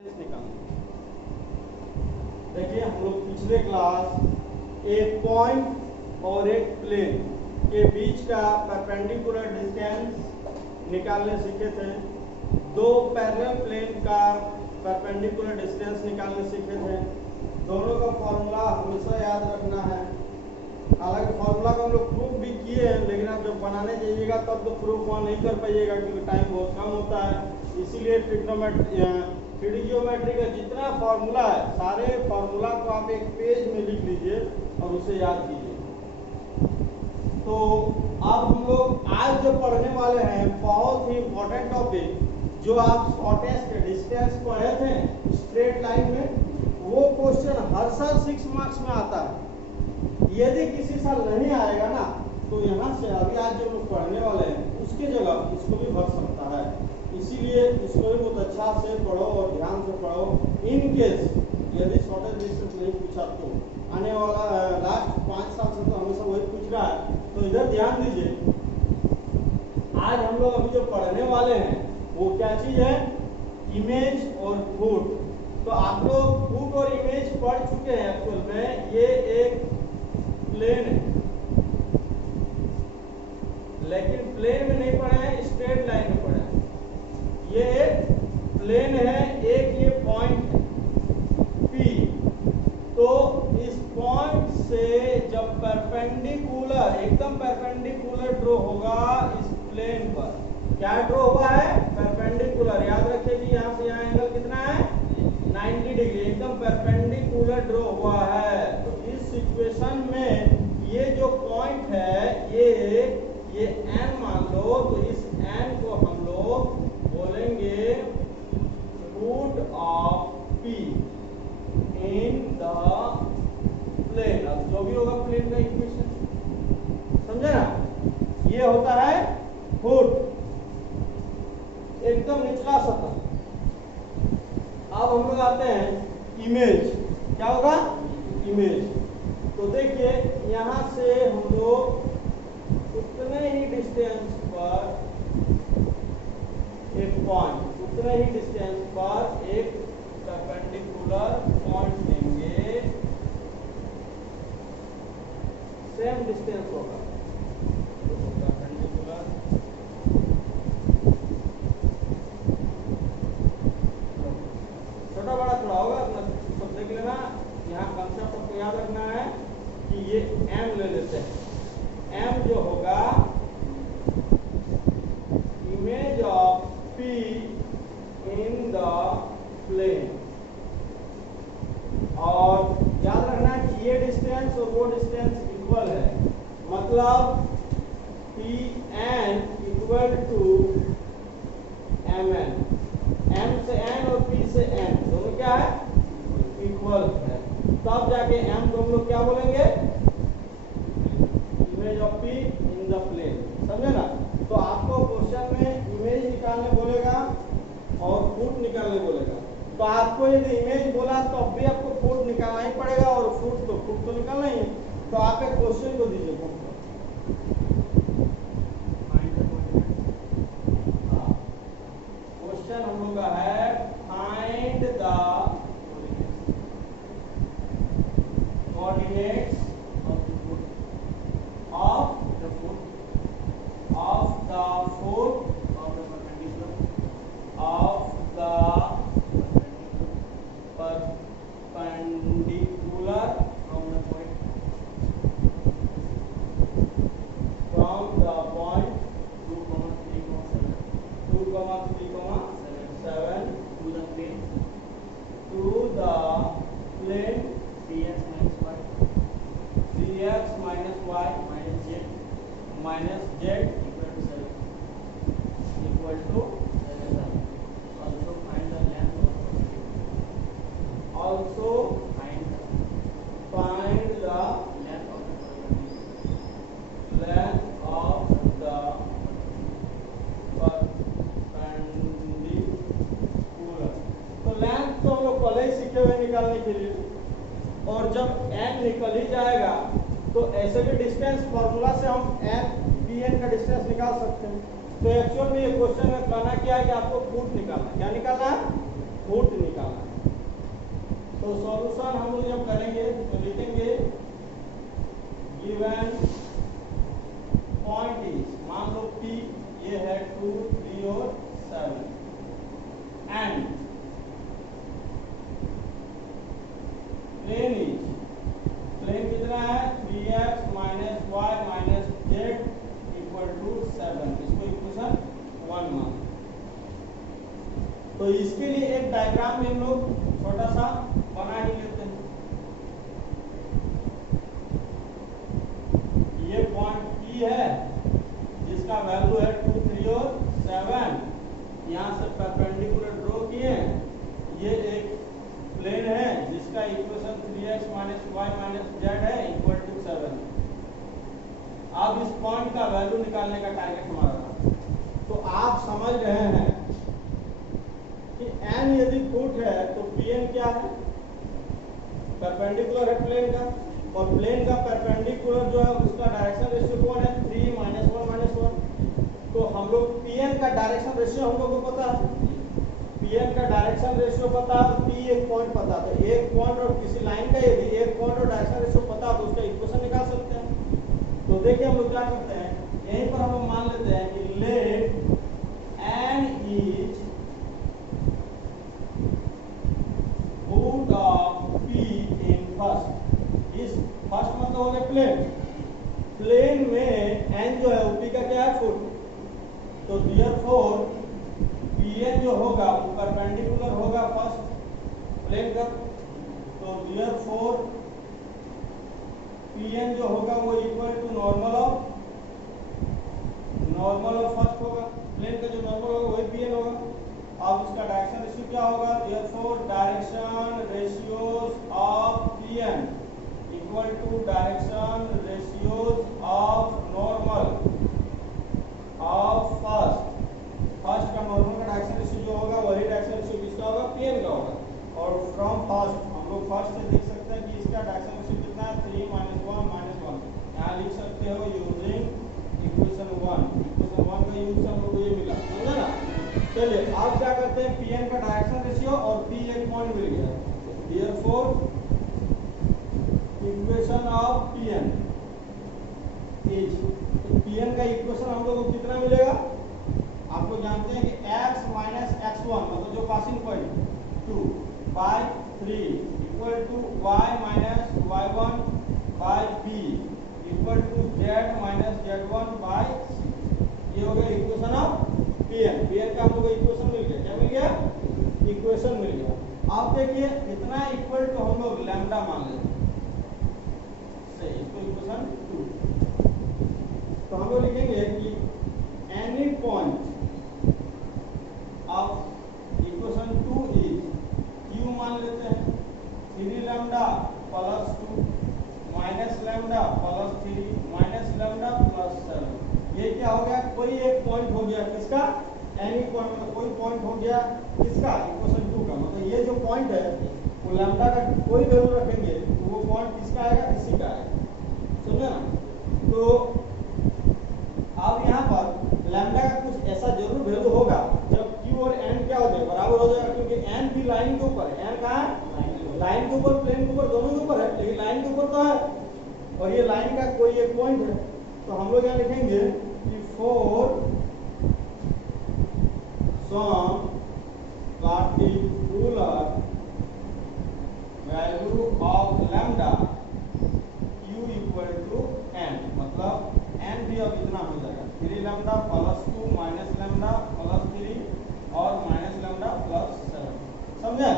देखिए हम लोग पिछले क्लास एक पॉइंट और एक प्लेन के बीच का परपेंडिकुलर डिस्टेंस निकालने सीखे थे। दो पैरेलल प्लेन का परपेंडिकुलर डिस्टेंस निकालने सीखे थे। दोनों का फॉर्मूला हमेशा याद रखना है। हालांकि फॉर्मूला को हम लोग प्रूफ भी किए हैं, लेकिन आप जब बनाने जाइएगा तब तो प्रूफ वहाँ नहीं कर पाइएगा क्योंकि टाइम बहुत कम होता है। इसीलिए थ्री जियोमेट्री का जितना फॉर्मूला है सारे फॉर्मूला को आप एक पेज में लिख लीजिए और उसे याद कीजिए। तो अब हम लोग आज जो पढ़ने वाले हैं बहुत ही इंपॉर्टेंट टॉपिक, जो आप शॉर्टेस्ट डिस्टेंस पढ़े थे स्ट्रेट लाइन में, वो क्वेश्चन हर साल 6 मार्क्स में आता है। यदि किसी साल नहीं आएगा ना तो यहाँ से अभी आज जो लोग पढ़ने वाले हैं उसके जगह इसको भी भर सकता है। इसीलिए इसको भी बहुत अच्छा से पढ़ो और ध्यान से पढ़ो। इन केस यदि शॉर्टेज डिस्टेंस नहीं पूछा तो आने वाला लास्ट 5 साल से तो हमेशा वही पूछ रहा है, तो इधर ध्यान दीजिए। आज हम लोग अभी जो पढ़ने वाले हैं वो क्या चीज है, इमेज और फुट। तो आप लोग फुट और इमेज पढ़ चुके हैं। एक्चुअल में ये एक प्लेन है, लेकिन प्लेन में नहीं पढ़े हैं, स्ट्रेट लाइन में पढ़े हैं। ये एक प्लेन है, एक ये पॉइंट है P। तो इस पॉइंट से जब परपेंडिकुलर एकदम परपेंडिकुलर ड्रॉ होगा इस प्लेन पर, क्या ड्रॉ हुआ है, परपेंडिकुलर। याद रखिए कि यहाँ से यहाँ एंगल कितना है, 90 डिग्री, एकदम परपेंडिकुलर ड्रॉ हुआ है। तो इस सिचुएशन में ये जो पॉइंट है ये n मान लो, तो इस n को हम लोग बोलेंगे root of P in the plane. अब जो भी होगा प्लेन का इक्वेशन, समझे ना, ये होता है फुट, एकदम निचला सतह। अब हम लोग आते हैं इमेज। क्या होगा, इमेज। तो देखिए यहाँ से हम लोग उतने ही डिस्टेंस पर एक पॉइंट, उतने ही डिस्टेंस पर एक परपेंडिकुलर पॉइंट लेंगे, सेम डिस्टेंस होगा परपेंडिकुलर। छोटा बड़ा थोड़ा होगा, अपना सब देख लेना। यहाँ कंसेप्ट आपको याद रखना है कि ये m ले लेते हैं। m जो होगा image of P in the plane. और याद रखना कि ये डिस्टेंस और वो डिस्टेंस इक्वल है, मतलब Pn equal to Mn। m से n और P से n दोनों क्या है, इक्वल है। तब जाके m को हम लोग क्या बोलेंगे, image of P in the plane. समझे ना। तो आपको क्वेश्चन में इमेज निकालने बोलेगा और फुट निकालने बोलेगा। तो आपको यदि इमेज बोला तो अब भी आपको फुट निकालना ही पड़ेगा, और फुट तो निकालना ही है। तो आप एक क्वेश्चन को दीजिए फुट को। क्वेश्चन हम लोग का है find the coordinates of the foot of the perpendicular from the point 2, 3, 7 to the plane dx minus y minus z equal to 7. Also find the length of the perpendicular. Also find the length of the perpendicular. तो length तो हम लोग पहले ही सीखे हुए निकालने के लिए, और जब n निकल ही जाएगा तो ऐसे भी डिस्टेंस फॉर्मूला से हम Pn का डिस्टेंस निकाल सकते हैं। तो एक्चुअल में ये क्वेश्चन में कहना क्या है कि आपको फुट निकालना है। क्या निकालना है, फुट निकालना है। तो सॉल्यूशन हम लोग जब करेंगे तो लिखेंगे गिवन पॉइंट इज, मान लो P ये है 2, 3 और 7 एंड प्लेन इज, प्लेन कितना है 3x minus Y minus Z equal to 7, इसको इक्वेशन 1 मान। तो इसके लिए एक डायग्राम में हम लोग छोटा सा बना ही लेते हैं। ये पॉइंट P है जिसका वैल्यू है 2, 3 और 7, यहाँ से परपेंडिकुलर ड्रॉ किए। ये एक प्लेन है जिसका equation 3x minus Y minus Z है इक्वल टू 7। अब इस पॉइंट का वैल्यू निकालने का टारगेट हमारा था। तो आप समझ रहे हैं कि n यदि फुट है तो Pn क्या है, परपेंडिकुलर है प्लेन का, और प्लेन का परपेंडिकुलर जो है उसका डायरेक्शन रेशियो कौन है 3 माइनस 1 माइनस 1। तो हम लोग Pn का डायरेक्शन रेशियो हम लोग को पता है, Pn का डायरेक्शन रेशियो पता है, P एक पॉइंट पता, तो एक पॉइंट और किसी लाइन का यदि एक पॉइंट और डायरेक्शन रेशियो पता तो उसका इक्वेशन निकाल सकते हैं। तो देखिए हम लोग क्या करते हैं, यहीं पर हम लोग मान लेते हैं कि let n is foot of P in first. इस फर्स्ट मतलब हो गया प्लेन, प्लेन में n जो है वो P का क्या है फुट। तो देयरफॉर Pn जो होगा वो परपेंडिकुलर होगा फर्स्ट प्लेन का, तो देयरफॉर Pn जो होगा वो equal to normal of first होगा, प्लेन का जो नॉर्मल होगा वही Pn होगा। अब इसका डायरेक्शन रेशियो क्या होगा, therefore direction ratios of Pn equal to direction ratios of normal of first. First का नॉर्मल का डायरेक्शन रेशियो जो होगा वही डायरेक्शन रेशियो किसका होगा, Pn का होगा। और फ्रॉम फर्स्ट हम लोग फर्स्ट से देख सकते हैं कि इसका डायरेक्शन रेशियो कितना है 3 माइनस 1 माइनस 1। यहाँ लिख सकते हो यूजिंग इक्वेशन 1, इक्वेशन 1 का यूज से हम लोग को ये मिला, समझा ना। चलिए अब क्या करते हैं, Pn का डायरेक्शन रेशियो और P एक पॉइंट मिल गया, therefore equation of Pn is, तो Pn का इक्वेशन हम लोग को कितना मिलेगा, आप लोग जानते हैं कि x माइनस x1 मतलब जो passing point 2 by 3 equal to y minus y1 by b equal to z minus z1 by c। ये हो गया इक्वेशन ऑफ Pn। Pn का हम लोग को इक्वेशन मिल गया, क्या मिल गया, इक्वेशन मिल गया। आप देखिए इतना इक्वल टू हम लोग लैम्डा मान लेते हैं, सही, इसको इक्वेशन 2। तो हम लोग लिखेंगे कि any point of equation 2 is Q मान लेते हैं 3 lambda plus 2 minus lambda plus 3 minus lambda plus 7। ये क्या हो गया, कोई एक पॉइंट हो गया किसका, एनी पॉइंट मतलब कोई पॉइंट हो गया किसका, इक्वेशन 2 का। मतलब ये जो पॉइंट है वो लैम्डा का कोई वैल्यू रखेंगे तो वो पॉइंट किसका आएगा, इसी का आएगा, समझे ना। तो अब यहाँ पर लैम्डा का कुछ ऐसा जरूर वैल्यू होगा जब Q और N क्या हो जाए, बराबर हो जाएगा, क्योंकि N भी लाइन के ऊपर है। N कहाँ है, लाइन के ऊपर, प्लेन के ऊपर, दोनों के ऊपर है, लेकिन लाइन के ऊपर तो है, और ये लाइन का कोई एक पॉइंट है। तो हम लोग यहाँ लिखेंगे कि for some particular value of lambda Q equal to N, मतलब N भी अब इतना हो जाएगा 3 lambda plus 2 minus lambda plus 3 और माइनस लैम्डा प्लस 7, समझे।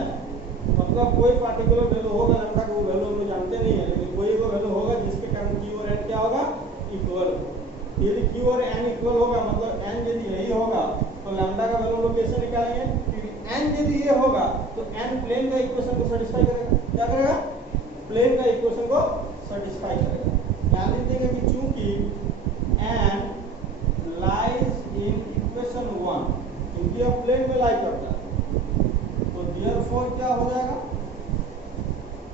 मतलब कोई पार्टिकुलर वैल्यू होगा लैम्डा का, वो वैल्यू हम लोग जानते नहीं है, लेकिन कोई वो वैल्यू होगा जिसके कारण Q और N क्या होगा, इक्वल। यदि Q और N इक्वल होगा मतलब N यदि यही होगा तो लैम्डा का वैल्यू हम लोग कैसे निकालेंगे, क्योंकि N यदि ये होगा तो N प्लेन का इक्वेशन को सेटिस्फाई करेगा, क्या करेगा, प्लेन का इक्वेशन को सेटिस्फाई करेगा। ध्यान देंगे कि चूंकि N लाइज इन इक्वेशन 1, क्योंकि अब प्लेन में लाई करता है, तो देयरफॉर क्या हो जाएगा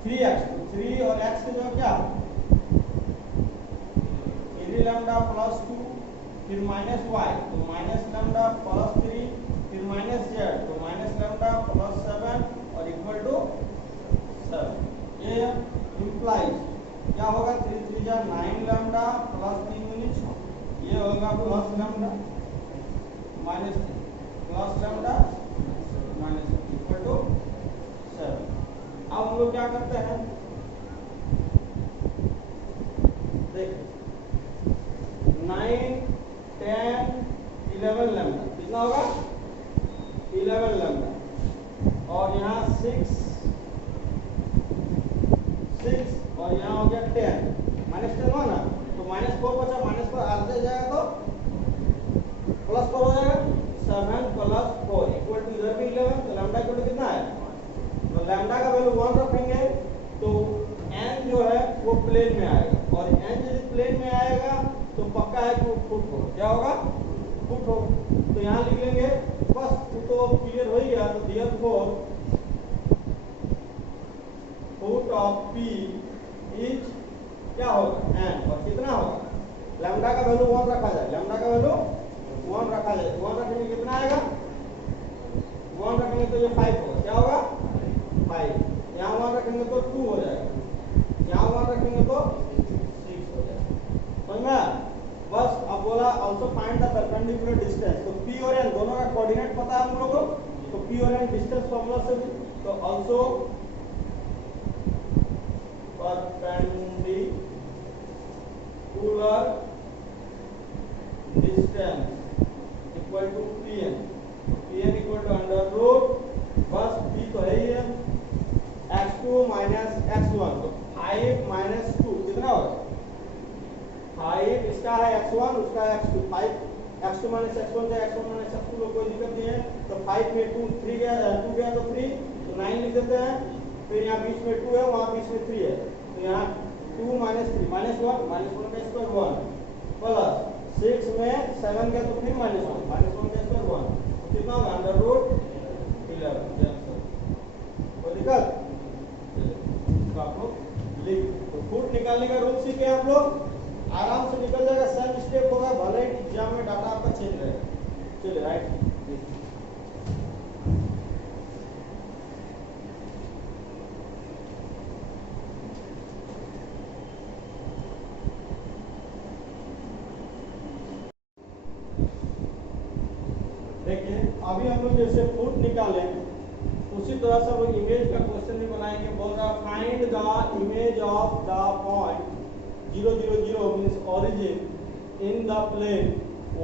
3x, तो 3 और x के जगह क्या 3 लैम्डा प्लस 2 फिर माइनस y, तो माइनस लैम्डा प्लस 3 फिर माइनस z, तो minus lambda plus 7 plus lambda minus plus lambda minus equal to 7। अब हम लोग क्या करते हैं, देखिए 9 10 11 लैम्डा कितना होगा 11 लैम्डा, और यहाँ 6 और यहाँ हो गया 10 -10 हुआ ना, तो -4 बचा, -4 आगे जाएगा तो +4 हो जाएगा, 7 + 4 इक्वल टू इधर भी 11, तो लैम्डा इक्वल टू कितना है, तो लैम्डा का वैल्यू 1 रखेंगे तो n जो है वो प्लेन में आएगा, और n यदि प्लेन में आएगा तो पक्का है कि वो फुट होगा, क्या होगा फुट होगा। तो यहाँ लिख लेंगे बस, तो क्लियर हो ही गया। तो therefore foot of p is क्या होगा n, और कितना होगा, लैम्डा का वैल्यू 1 रखा जाए, लैम्डा का वैल्यू 1 रखा जाए, 1 रखेंगे कितना आएगा, 1 रखेंगे तो ये 5 होगा, क्या होगा 5, यहाँ 1 रखेंगे तो 2 हो जाएगा, यहाँ 1 रखेंगे तो 6 हो जाएगा, समझ में। बस अब बोला also find the perpendicular distance, तो p और n दोनों का कोऑर्डिनेट पता है हम लोगों को, तो p और n डिस्टेंस फॉर्मूला से भी, तो also perpendicular distance equal to pn, pn equal to under root, बस p तो है ही है x2 माइनस x1, तो 5 माइनस 2 कितना होगा 5, इसका है x1 उसका है x2, 5 x2 माइनस x1 से x1 माइनस x2 लोग कोई दिक्कत नहीं है, तो 5 में 2 3 गया, 2 गया तो 3, तो 9 लिख देते हैं, फिर यहाँ बीच में 2 है वहाँ बीच में 3 है, तो यहाँ 2 माइनस 3 -1 का स्क्वायर 1 प्लस 6 में 7 गया तो फिर -1 का स्क्वायर 1, तो कितना होगा अंडर रूट 11। कोई दिक्कत, तो आप लोग लिख, तो फुट निकालने का रूल सीखे आप लोग, आराम से निकल जाएगा, सेम स्टेप होगा, भले ही एग्जाम में डाटा आपका चेंज रहेगा। चलिए राइट, देखिए अभी हम लोग जैसे फुट निकाले उसी तरह से हम लोग इमेज का क्वेश्चन भी बनाएंगे। बोल रहा find the image of the point 0 0 0 means origin in the plane O,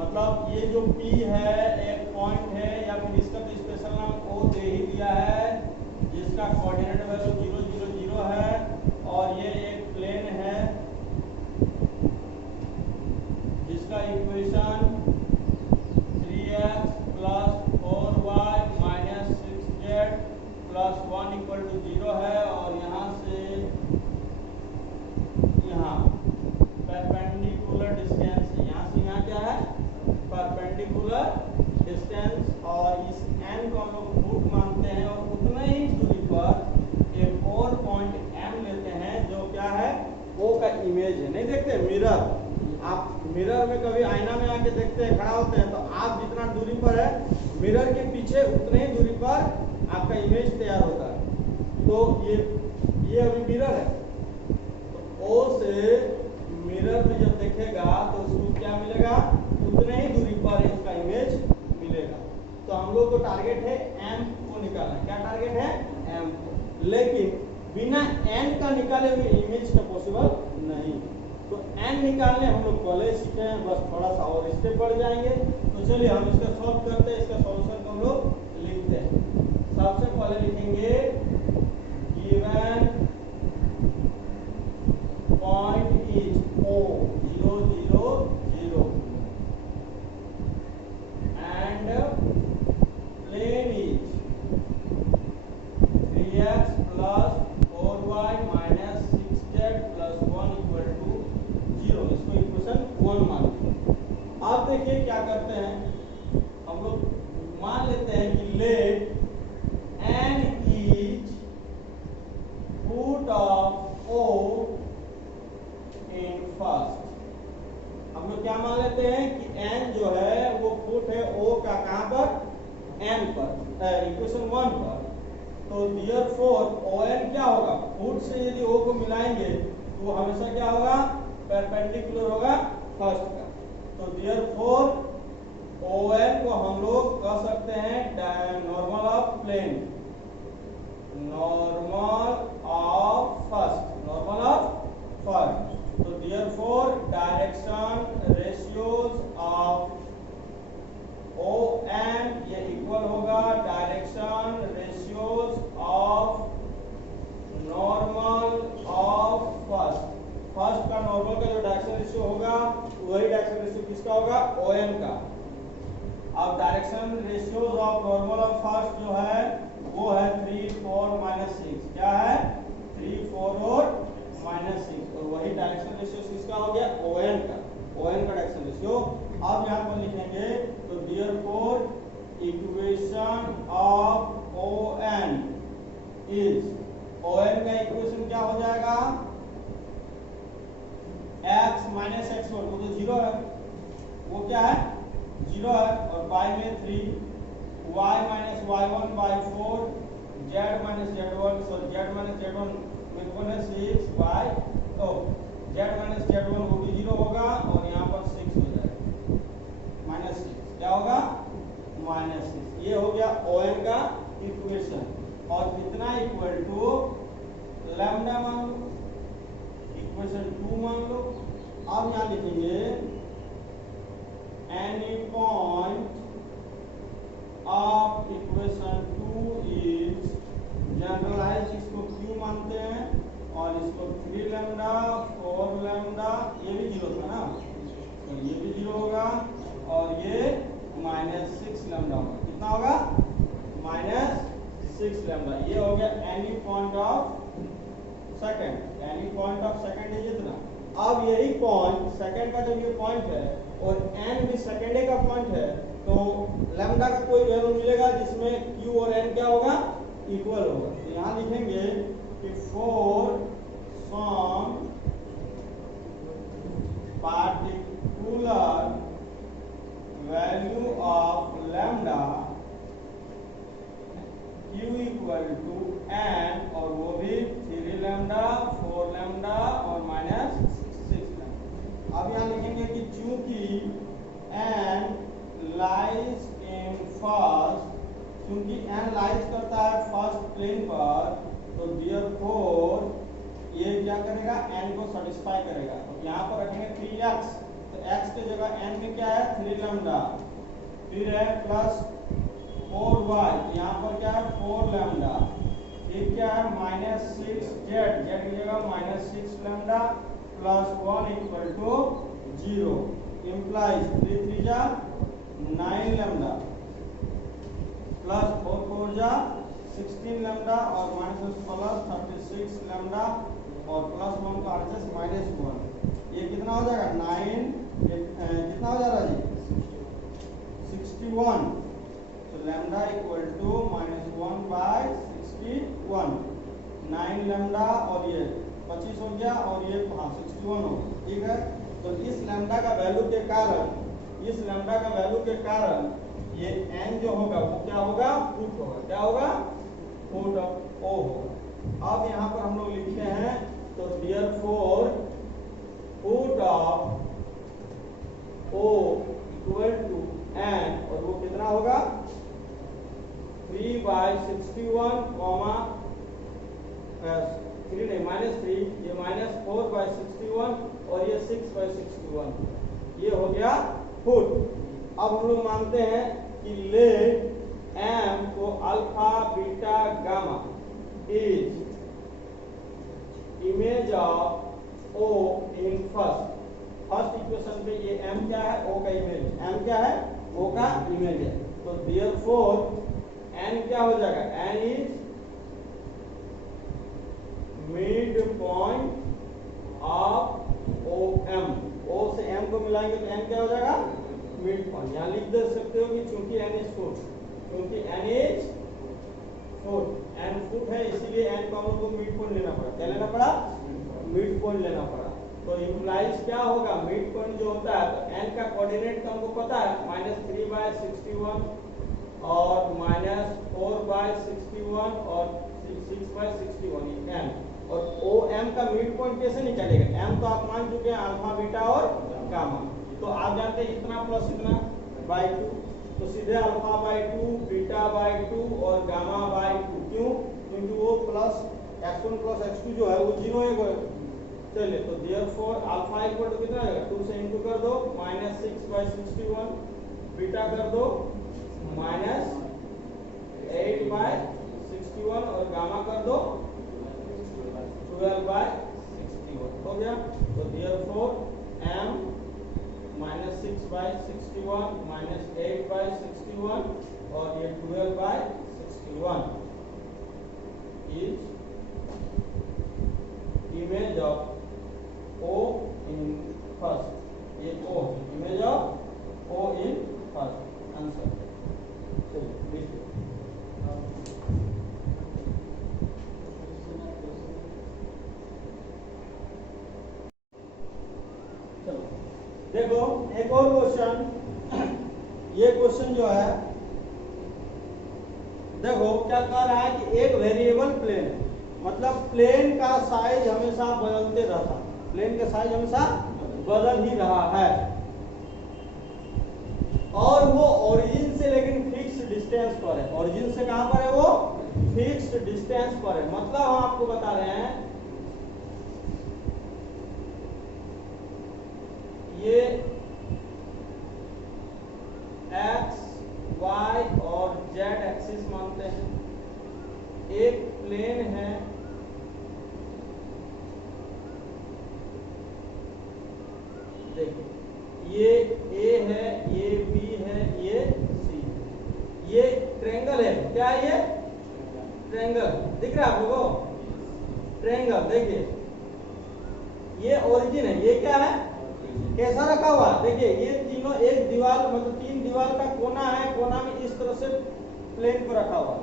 मतलब ये जो P है एक पॉइंट है, या फिर इसका तो स्पेशल नाम O दे ही दिया है, जिसका कोऑर्डिनेट वैल्यू 0 0 0 है, और ये एक प्लेन है जिसका इक्वेशन 3x + 4y - 6z + 1 = 0 है, और यहाँ से यहाँ परपेंडिकुलर डिस्टेंस, यहाँ से यहाँ क्या है परपेंडिकुलर डिस्टेंस, और इस n को हम लोग फुट मानते हैं, और उतने ही दूरी पर एक और पॉइंट m लेते हैं जो क्या है O का इमेज है। नहीं देखते मिरर, आप मिरर में कभी आईना में आके देखते हैं, खड़ा होते हैं, तो आप जितना दूरी पर है मिरर के पीछे उतने ही दूरी पर आपका इमेज तैयार होता है। तो ये अभी मिरर है, तो O से मिरर में जब देखेगा तो उसको क्या मिलेगा, उतने ही दूरी पर इसका इमेज मिलेगा। तो हम लोग को टारगेट है m को निकालना, क्या टारगेट है m को, लेकिन बिना n का निकाले हुए इमेज का पॉसिबल नहीं। तो n निकालने हम लोग पहले सीखे हैं, बस थोड़ा सा और स्टेप बढ़ जाएंगे। तो चलिए हम इसका सॉल्व करते हैं, इसका सॉल्यूशन को हम लोग लिखते हैं। सबसे पहले लिखेंगे given point is O 0 0 0 and plane is 3x + 4y - 6z + 1 = 0, इसको इक्वेशन 1 मानते हैं। अब देखिए क्या करते हैं, हम लोग मान लेते हैं कि let n is foot of O in first. हम लोग क्या मान लेते हैं कि n जो है वो फुट है O का, कहां पर n पर, इक्वेशन 1 पर। तो therefore ON क्या होगा, फुट से यदि O को मिलाएंगे तो वो हमेशा क्या होगा परपेंडिकुलर होगा फर्स्ट का। तो देयरफॉर ON को हम लोग कह सकते हैं normal of plane, normal of first, normal of first. तो therefore direction ratios of ON ये इक्वल होगा direction ratios of normal of first. First का नॉर्मल का जो डायरेक्शन रेशियो होगा वही डायरेक्शन रेशियो किसका होगा, ON का। अब direction ratios of normal of first जो है वो है 3, 4, -6। क्या है, 3, 4 और -6। और वही डायरेक्शन रेशियो किसका हो गया, ON का। ON का डायरेक्शन रेशियो अब यहाँ पर लिखेंगे। तो therefore equation of ON is, ON का इक्वेशन क्या हो जाएगा, x माइनस x1, वो तो 0 है, वो क्या है 0 है, और y में 3, y minus y1 by 4, z minus z1, sorry z minus z1 में 6 बाई, तो z माइनस z1 वो भी 0 होगा और यहाँ पर 6 हो जाएगा, -6। क्या होगा, -6। ये हो गया ON का इक्वेशन। और कितना इक्वल टू लैम्डा मान लो, इक्वेशन 2 मान लो। अब यहाँ लिखेंगे any point of equation 2 is, generalize इसको Q मानते हैं और इसको 3 लैम्डा, 4 लैम्डा, ये भी 0 था ना, तो ये भी 0 होगा और ये -6 लैम्डा होगा। कितना होगा, -6 लैम्डा। ये हो गया any point of second, any point of second है जितना। अब यही पॉइंट सेकंड का जब ये पॉइंट है और n भी सेकंड का पॉइंट है, तो लैम्डा का कोई वैल्यू मिलेगा जिसमें Q और n क्या होगा, इक्वल होगा। तो यहाँ लिखेंगे कि for some particular value of lambda Q equal to n, और वो भी 3 लैम्डा, 4 लैम्डा और -6 लैम्डा। अब यहाँ लिखेंगे कि चूंकि n लाइज इन फर्स्ट, क्योंकि n लाइज करता है फर्स्ट प्लेन पर, तो देयरफॉर ये क्या करेगा, n को सेटिस्फाई करेगा। तो यहाँ पर रखेंगे 3x, तो x के जगह n में क्या है 3 लैम्डा, फिर है प्लस 4y, तो यहाँ पर क्या है 4 लैम्डा, फिर क्या है -6z, z की जगह -6 lambda plus 1 equal to 0, implies 3 3 जा 9 लैम्डा प्लस 4 4 जा 16 लैम्डा और माइनस प्लस 36 लैम्डा और प्लस 1 का आंसर -1। ये कितना हो जाएगा 9, कितना हो जा रहा है जी 61। तो लैम्डा इक्वल टू -1/61, 9 लैम्डा और ये 25 हो गया और ये 61 हो गया। ठीक है, तो इस लैम्डा का वैल्यू के कारण, इस लैम्डा का वैल्यू के कारण ये n जो होगा वो क्या होगा, फुट होगा। क्या होगा, फुट ऑफ O होगा। अब यहाँ पर हम लोग लिखते हैं, तो therefore foot of O equal to n, और वो कितना होगा 3/61, 3 नहीं -3, ये -4/61 और ये 6/61, ये हो गया फुट। अब हम लोग मानते हैं कि लेट m को alpha beta gamma is image of O in first equation पे ये m क्या है, O का इमेज, m क्या है, O का इमेज है। तो देयरफॉर n क्या हो जाएगा, n is mid point of OM, O से m को मिलाएंगे तो n क्या हो जाएगा, मिड पॉइंट। यहाँ लिख दे सकते हो कि चूंकि n इज फुट, क्योंकि n is foot, n foot है, इसीलिए n को हम लोग को मिड पॉइंट लेना पड़ा। क्या लेना पड़ा, मिड पॉइंट लेना पड़ा। तो इंप्लाइज क्या होगा, मिड पॉइंट जो होता है, तो n का कोऑर्डिनेट तो हमको पता है -3/61 और -4/61 और 6/61 n। और OM का मिड पॉइंट कैसे निकलेगा, m तो आप मान चुके हैं अल्फा बीटा और गामा। तो आप जानते हैं इतना प्लस इतना बाई 2, तो सीधे अल्फा बाई 2, बीटा बाई 2 और गामा बाई 2। क्यों? क्योंकि वो प्लस x1 प्लस x2 जो है वो 0 है। चलिए, तो देयरफॉर अल्फा इक्वल टू कितना आएगा, 2 से इंटू कर दो -6/61, बीटा कर दो -8/61 और गामा कर दो 12/61। हो गया। तो देयरफॉर m -6/61 -8/61 और ये 12/61 is image of O in first। ये O image of O in first answer. चलिए लिखिए। चलो देखो एक और क्वेश्चन। ये क्वेश्चन जो है देखो क्या कह रहा है कि एक वेरिएबल प्लेन, मतलब प्लेन का साइज हमेशा बदलते रहता है, प्लेन का साइज हमेशा बदल ही रहा है और वो ओरिजिन से लेकिन फिक्स डिस्टेंस पर है। ओरिजिन से कहां पर है? वो फिक्स डिस्टेंस पर है। मतलब हम आपको बता रहे हैं ये x, y और z एक्सिस मानते हैं। एक प्लेन है, देखिए ये A है, ये B है, ये C है। ये ट्रायंगल है। क्या है ये? ट्रायंगल। दिख रहा है आप लोगों को? ट्रायंगल। देखिए ये ओरिजिन है, ये क्या है? कैसा रखा हुआ? देखिए ये तीनों एक दीवार, मतलब 3 दीवार का कोना है, कोना में इस तरह से प्लेन पर रखा हुआ है।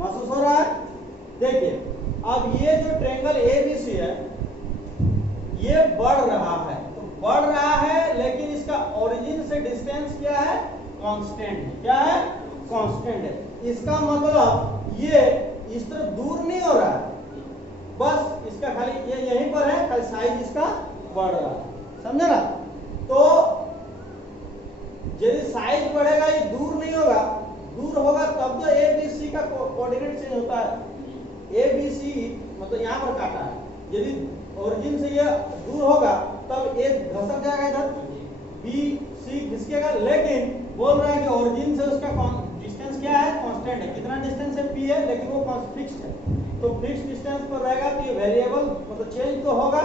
महसूस हो रहा है? देखिए अब ये जो ट्रायंगल ABC है ये बढ़ रहा है, तो बढ़ रहा है लेकिन इसका ओरिजिन से डिस्टेंस क्या है? कांस्टेंट है। क्या है? कांस्टेंट है। इसका मतलब ये इस तरह दूर नहीं हो रहा है, बस इसका खाली ये यहीं पर है, खाली साइज इसका बढ़ रहा है। समझे ना? तो यदि साइज बढ़ेगा ये दूर नहीं होगा, दूर होगा तब तो ABC का कोऑर्डिनेट चेंज होता है। ABC मतलब यहाँ पर काटा है, यदि ओरिजिन से ये दूर होगा तब A घसक जाएगा इधर, BC घिसकेगा, लेकिन बोल रहा है कि ओरिजिन से उसका डिस्टेंस क्या है? कांस्टेंट है। कितना डिस्टेंस है? P है, लेकिन वो फिक्स्ड है। तो फिक्स्ड डिस्टेंस पर रहेगा तो ये वेरिएबल मतलब चेंज तो होगा।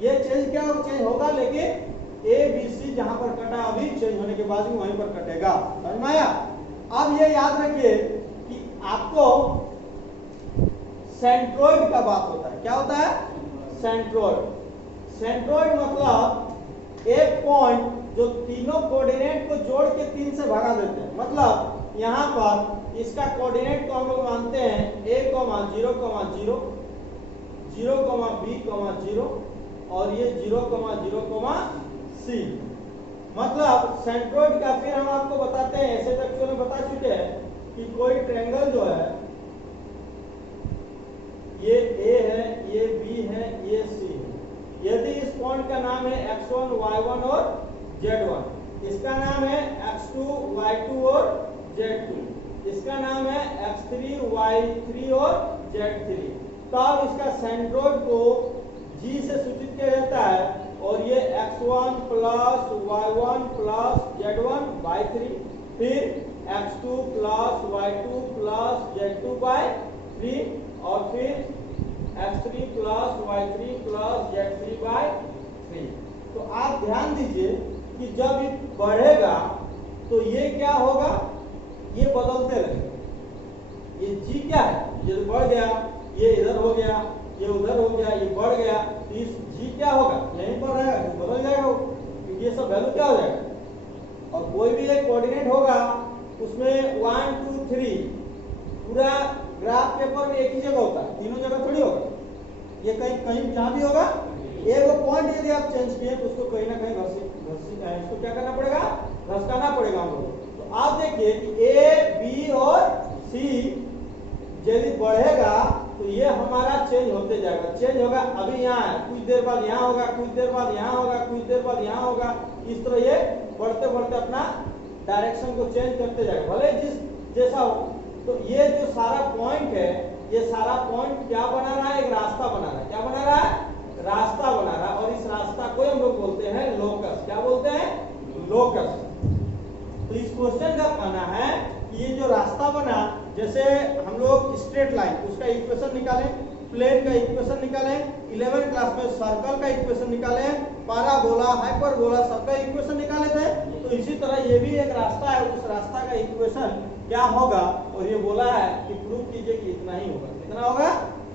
ये चेंज क्या होगा? चेंज होगा, लेकिन ABC जहां पर कटा अभी चेंज होने के बाद भी वहीं पर कटेगा। समझ में आया? अब ये याद रखिए कि आपको सेंट्रोइड का बात होता है। क्या होता है? सेंट्रोइड। सेंट्रोइड मतलब एक पॉइंट जो तीनों कोऑर्डिनेट को जोड़ के 3 से भगा देते हैं। मतलब यहाँ पर इसका कोऑर्डिनेट को हम लोग मानते हैं A, 0, 0, 0, B, 0 और ये 0, 0, C। मतलब सेंट्रोइड का फिर हम आपको बताते हैं, ऐसे तक में बता चुके हैं कि कोई ट्रायंगल जो है ये A है, ये B है, ये C है। यदि इस पॉइंट का नाम है x1, y1 और z1, इसका नाम है x2, y2 और z2, इसका नाम है x3, y3 और z3, तब इसका सेंट्रोइड को G से सूचित किया जाता है और ये x1 plus y1 plus z1 by 3, फिर x2 plus y2 plus z2 by 3 और फिर x3 plus y3 plus z3 by 3। तो आप ध्यान दीजिए कि जब ये बढ़ेगा तो ये क्या होगा? ये बदलते रहेगा। ये G क्या है? ये बढ़ गया, ये इधर हो गया, ये उधर हो गया, ये बढ़ गया, तो इस G क्या होगा? यहीं पर रहेगा, बदल जाएगा क्योंकि ये सब वैल्यू क्या हो जाएगा। और कोई भी एक कोऑर्डिनेट होगा उसमें 1, 2, 3 पूरा ग्राफ पेपर में एक ही जगह होता है, तीनों जगह थोड़ी होगा। ये कहीं कहीं जहां भी होगा, एक पॉइंट यदि आप चेंज किए तो उसको कहीं ना कहीं इसको क्या करना पड़ेगा? घसकाना पड़ेगा हम लोग। तो आप देखिए कि A, B और C यदि बढ़ेगा तो ये हमारा चेंज होते जाएगा, चेंज होगा, अभी यहाँ है, कुछ देर बाद यहाँ होगा, कुछ देर बाद यहाँ होगा, कुछ देर बाद यहाँ होगा, इस तरह ये बढ़ते बढ़ते अपना डायरेक्शन को चेंज करते जाएगा, भले जिस जैसा हो। तो ये जो सारा पॉइंट है, ये सारा पॉइंट क्या बना रहा है, एक रास्ता बना रहा है, क्या बना रहा है, रास्ता बना रहा है, और इस रास्ता को हम लोग बोलते हैं लोकस, क्या बोलते हैं, लोकस। तो इस क्वेश्चन का कहना है कि ये जो रास्ता बना, जैसे हम लोग स्ट्रेट लाइन उसका इक्वेशन निकालें, प्लेन का इक्वेशन निकालें, 11 क्लास में सर्कल का इक्वेशन निकालें, पैराबोला, हाइपरबोला सबका इक्वेशन निकाले थे। तो इसी तरह ये भी एक रास्ता है, उस रास्ता का इक्वेशन क्या होगा, और ये बोला है कि प्रूव कीजिए कि इतना ही होगा, कितना होगा,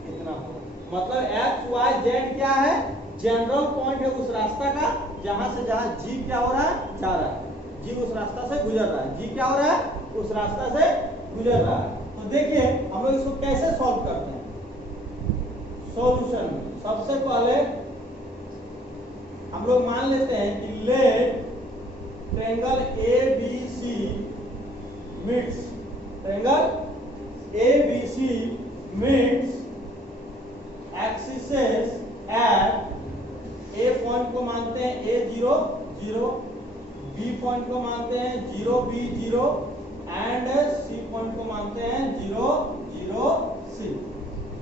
इतना होगा। मतलब एक्स वाई जेड क्या है, जनरल पॉइंट है उस रास्ता का, जहां से जहां जी क्या हो रहा है, जा रहा है, जी उस रास्ता से गुजर रहा है, जी क्या हो रहा है, उस रास्ता से गुजर रहा है। तो देखिए हम लोग इसको कैसे सॉल्व करते हैं। सॉल्यूशन में सबसे पहले हम लोग मान लेते हैं कि let triangle ABC meets, triangle ABC meets axis at A point को मानते हैं A0 0, B पॉइंट को मानते हैं 0 B 0 एंड C पॉइंट को मानते हैं 0 0 C।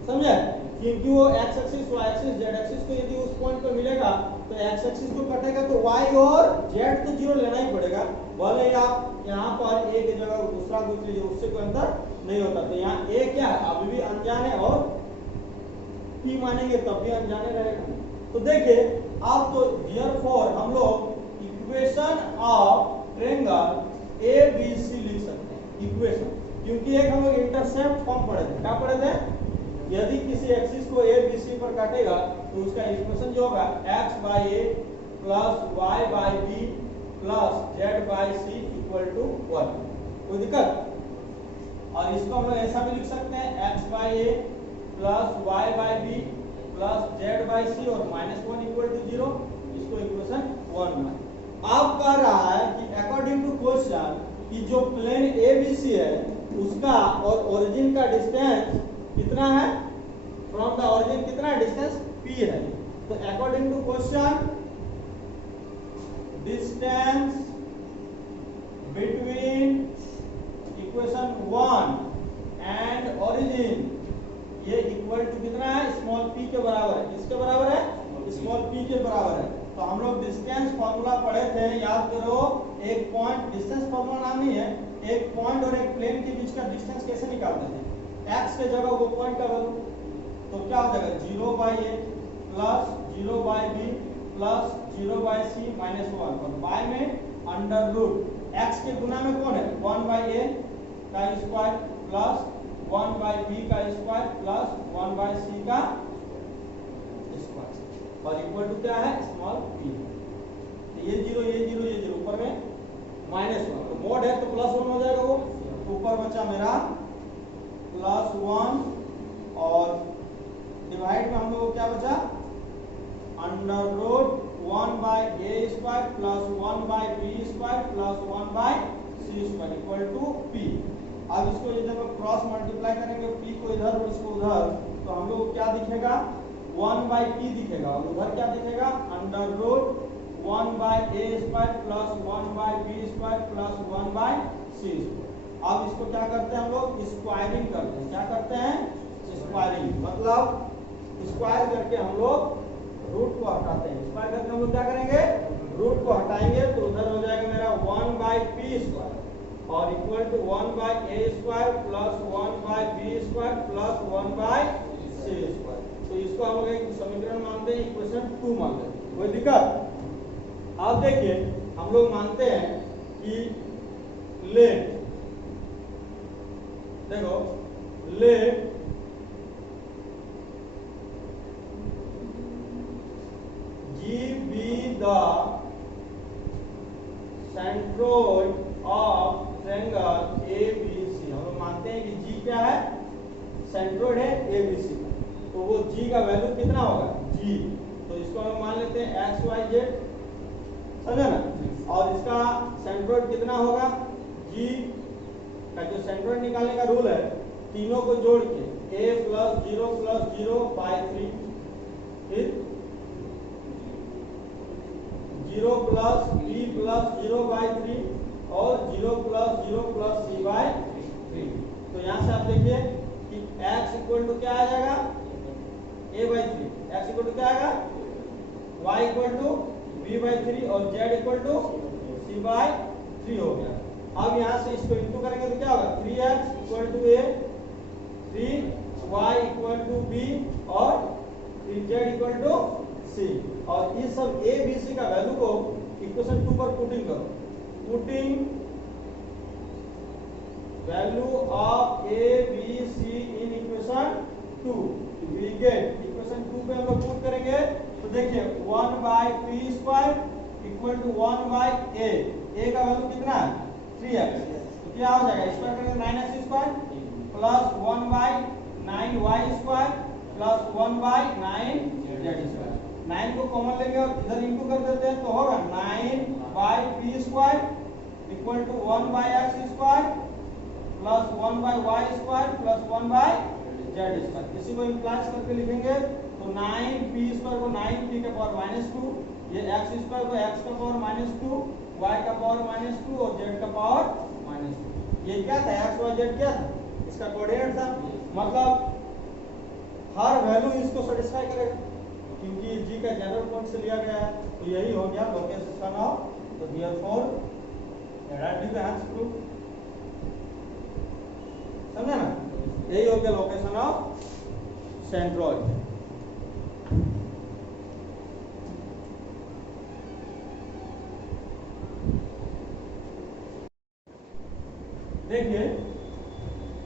समझे, क्योंकि वो x axis y axis z axis को यदि उस पॉइंट पर मिलेगा तो x एक्सिस को कटेगा तो y और z तो 0 लेना ही पड़ेगा, भले ही आप यहाँ पर a की जगह दूसरा कुछ लीजिए, उससे कोई अंतर नहीं होता। तो यहाँ a क्या है, अभी भी अनजान है, और p मानेंगे तब भी अनजाने रहेगा। तो देखिए आप, तो देयरफॉर हम लोग इक्वेशन ऑफ ट्रायंगल ABC लिख सकते हैं, इक्वेशन, क्योंकि एक हम लोग इंटरसेप्ट फॉर्म पढ़े थे, क्या पढ़े थे, यदि किसी एक्सिस को a b c पर काटेगा तो उसका इक्वेशन जो होगा x by a plus y by b plus z by c equal to 1। कोई दिक्कत? और इसको हम लोग ऐसा भी लिख सकते हैं x by a plus y by b plus z by c और -1 इक्वल टू 0, इसको इक्वेशन 1 में। अब कह रहा है कि अकॉर्डिंग टू क्वेश्चन कि जो प्लेन ABC है उसका और ओरिजिन का डिस्टेंस कितना है, फ्रॉम द ओरिजिन कितना है डिस्टेंस, p है। तो according to question distance between equation 1 and origin ये इक्वल टू कितना है, स्मॉल p के बराबर है, किसके बराबर है, स्मॉल p के बराबर है। तो हम लोग डिस्टेंस फार्मूला पढ़े थे, याद करो, एक पॉइंट, डिस्टेंस फार्मूला नाम नहीं है, एक पॉइंट और एक प्लेन के बीच का डिस्टेंस कैसे निकालते थे, x के जगह वो पॉइंट का वैल्यू, तो क्या हो जाएगा 0 by a plus 0 by b plus 0 by c minus 1, और y में अंडर रूट x के गुना में कौन है, 1 by a का स्क्वायर प्लस 1 by b का स्क्वायर प्लस 1 by c का स्क्वायर, और इक्वल टू क्या है, स्मॉल p। तो ये 0 ये 0 ये 0, ऊपर में -1, तो मोड है तो +1 हो जाएगा वो, तो ऊपर बचा मेरा +1, और डिवाइड में हम लोग को क्या बचा, under root 1 by a square plus 1 by b square plus 1 by c square equal to p। अब इसको जब हम क्रॉस मल्टीप्लाई करेंगे p को इधर और इसको उधर, तो हम लोग को क्या दिखेगा, 1 by p दिखेगा, और उधर क्या दिखेगा, under root 1 by a square plus 1 by b square plus 1 by c square. अब इसको क्या करते हैं हम लोग, स्क्वायरिंग करते हैं, क्या करते हैं, स्क्वायरिंग, मतलब स्क्वायर करके हम लोग रूट को हटाते हैं, स्क्वायर करके हम लोग क्या करेंगे, रूट को हटाएंगे, तो उधर हो जाएगा मेरा 1 by p स्क्वायर और equal to 1 by a square plus 1 by b square plus 1 by c square. तो इसको हम लोग एक समीकरण मानते हैं, इक्वेशन 2 मानते हैं, कोई दिक्कत? अब देखिए हम लोग मानते हैं कि लेट, देखो late G be the centroid of triangle ABC। हम लोग मानते हैं कि G क्या है, सेंट्रोइड है ABC, तो वो G का वैल्यू कितना होगा, G, तो इसको हम मान लेते हैं x y z, समझे ना, और इसका सेंट्रोइड कितना होगा, G का जो सेंट्रोइड निकालने का रूल है तीनों को जोड़ के a प्लस 0 बाई 3, फिर 0 प्लस b प्लस 0 बाई 3 और 0 प्लस c बाई 3। तो यहाँ से आप देखिए कि x इक्वल टू क्या आ जाएगा, a by 3, x equal to क्या आएगा, y equal to b by 3 और z equal to c by 3 हो गया। अब यहाँ से इसको इंटू करेंगे तो क्या होगा, 3x equal to a, 3y equal to b और 3z इक्वल टू c। और इस सब a b c का वैल्यू को इक्वेशन 2 पर पुटिंग करो, putting value of a b c in equation 2 we get, equation 2 पे हम लोग पुट करेंगे तो देखिए 1 by P square equal to 1 by a का वैल्यू कितना है 3x, तो क्या हो जाएगा, स्क्वायर करेंगे 9x square plus 1 by 9y square plus 1 by 9z square. 9 को कॉमन लेंगे और इधर इंटू कर देते हैं तो होगा 9 by P square equal to 1 by x square plus 1 by y square plus 1 by z square. इसी को इम्प्लाइज करके लिखेंगे तो 9p स्क्वायर को 9p के पावर -2, ये x स्क्वायर को x का पावर -2, y का पावर -2 और z का पावर -2। ये क्या था, x y z क्या था, इसका कोऑर्डिनेट था, मतलब हर वैल्यू इसको सेटिस्फाई करेगा क्योंकि g का जनरल पॉइंट से लिया गया है। तो यही हो गया लोकेशन ऑफ, तो देयरफॉर एडाप्टिव हैंड्स प्रूफ, समझे ना, यही हो गया लोकेशन ऑफ सेंट्रॉइड। देखिए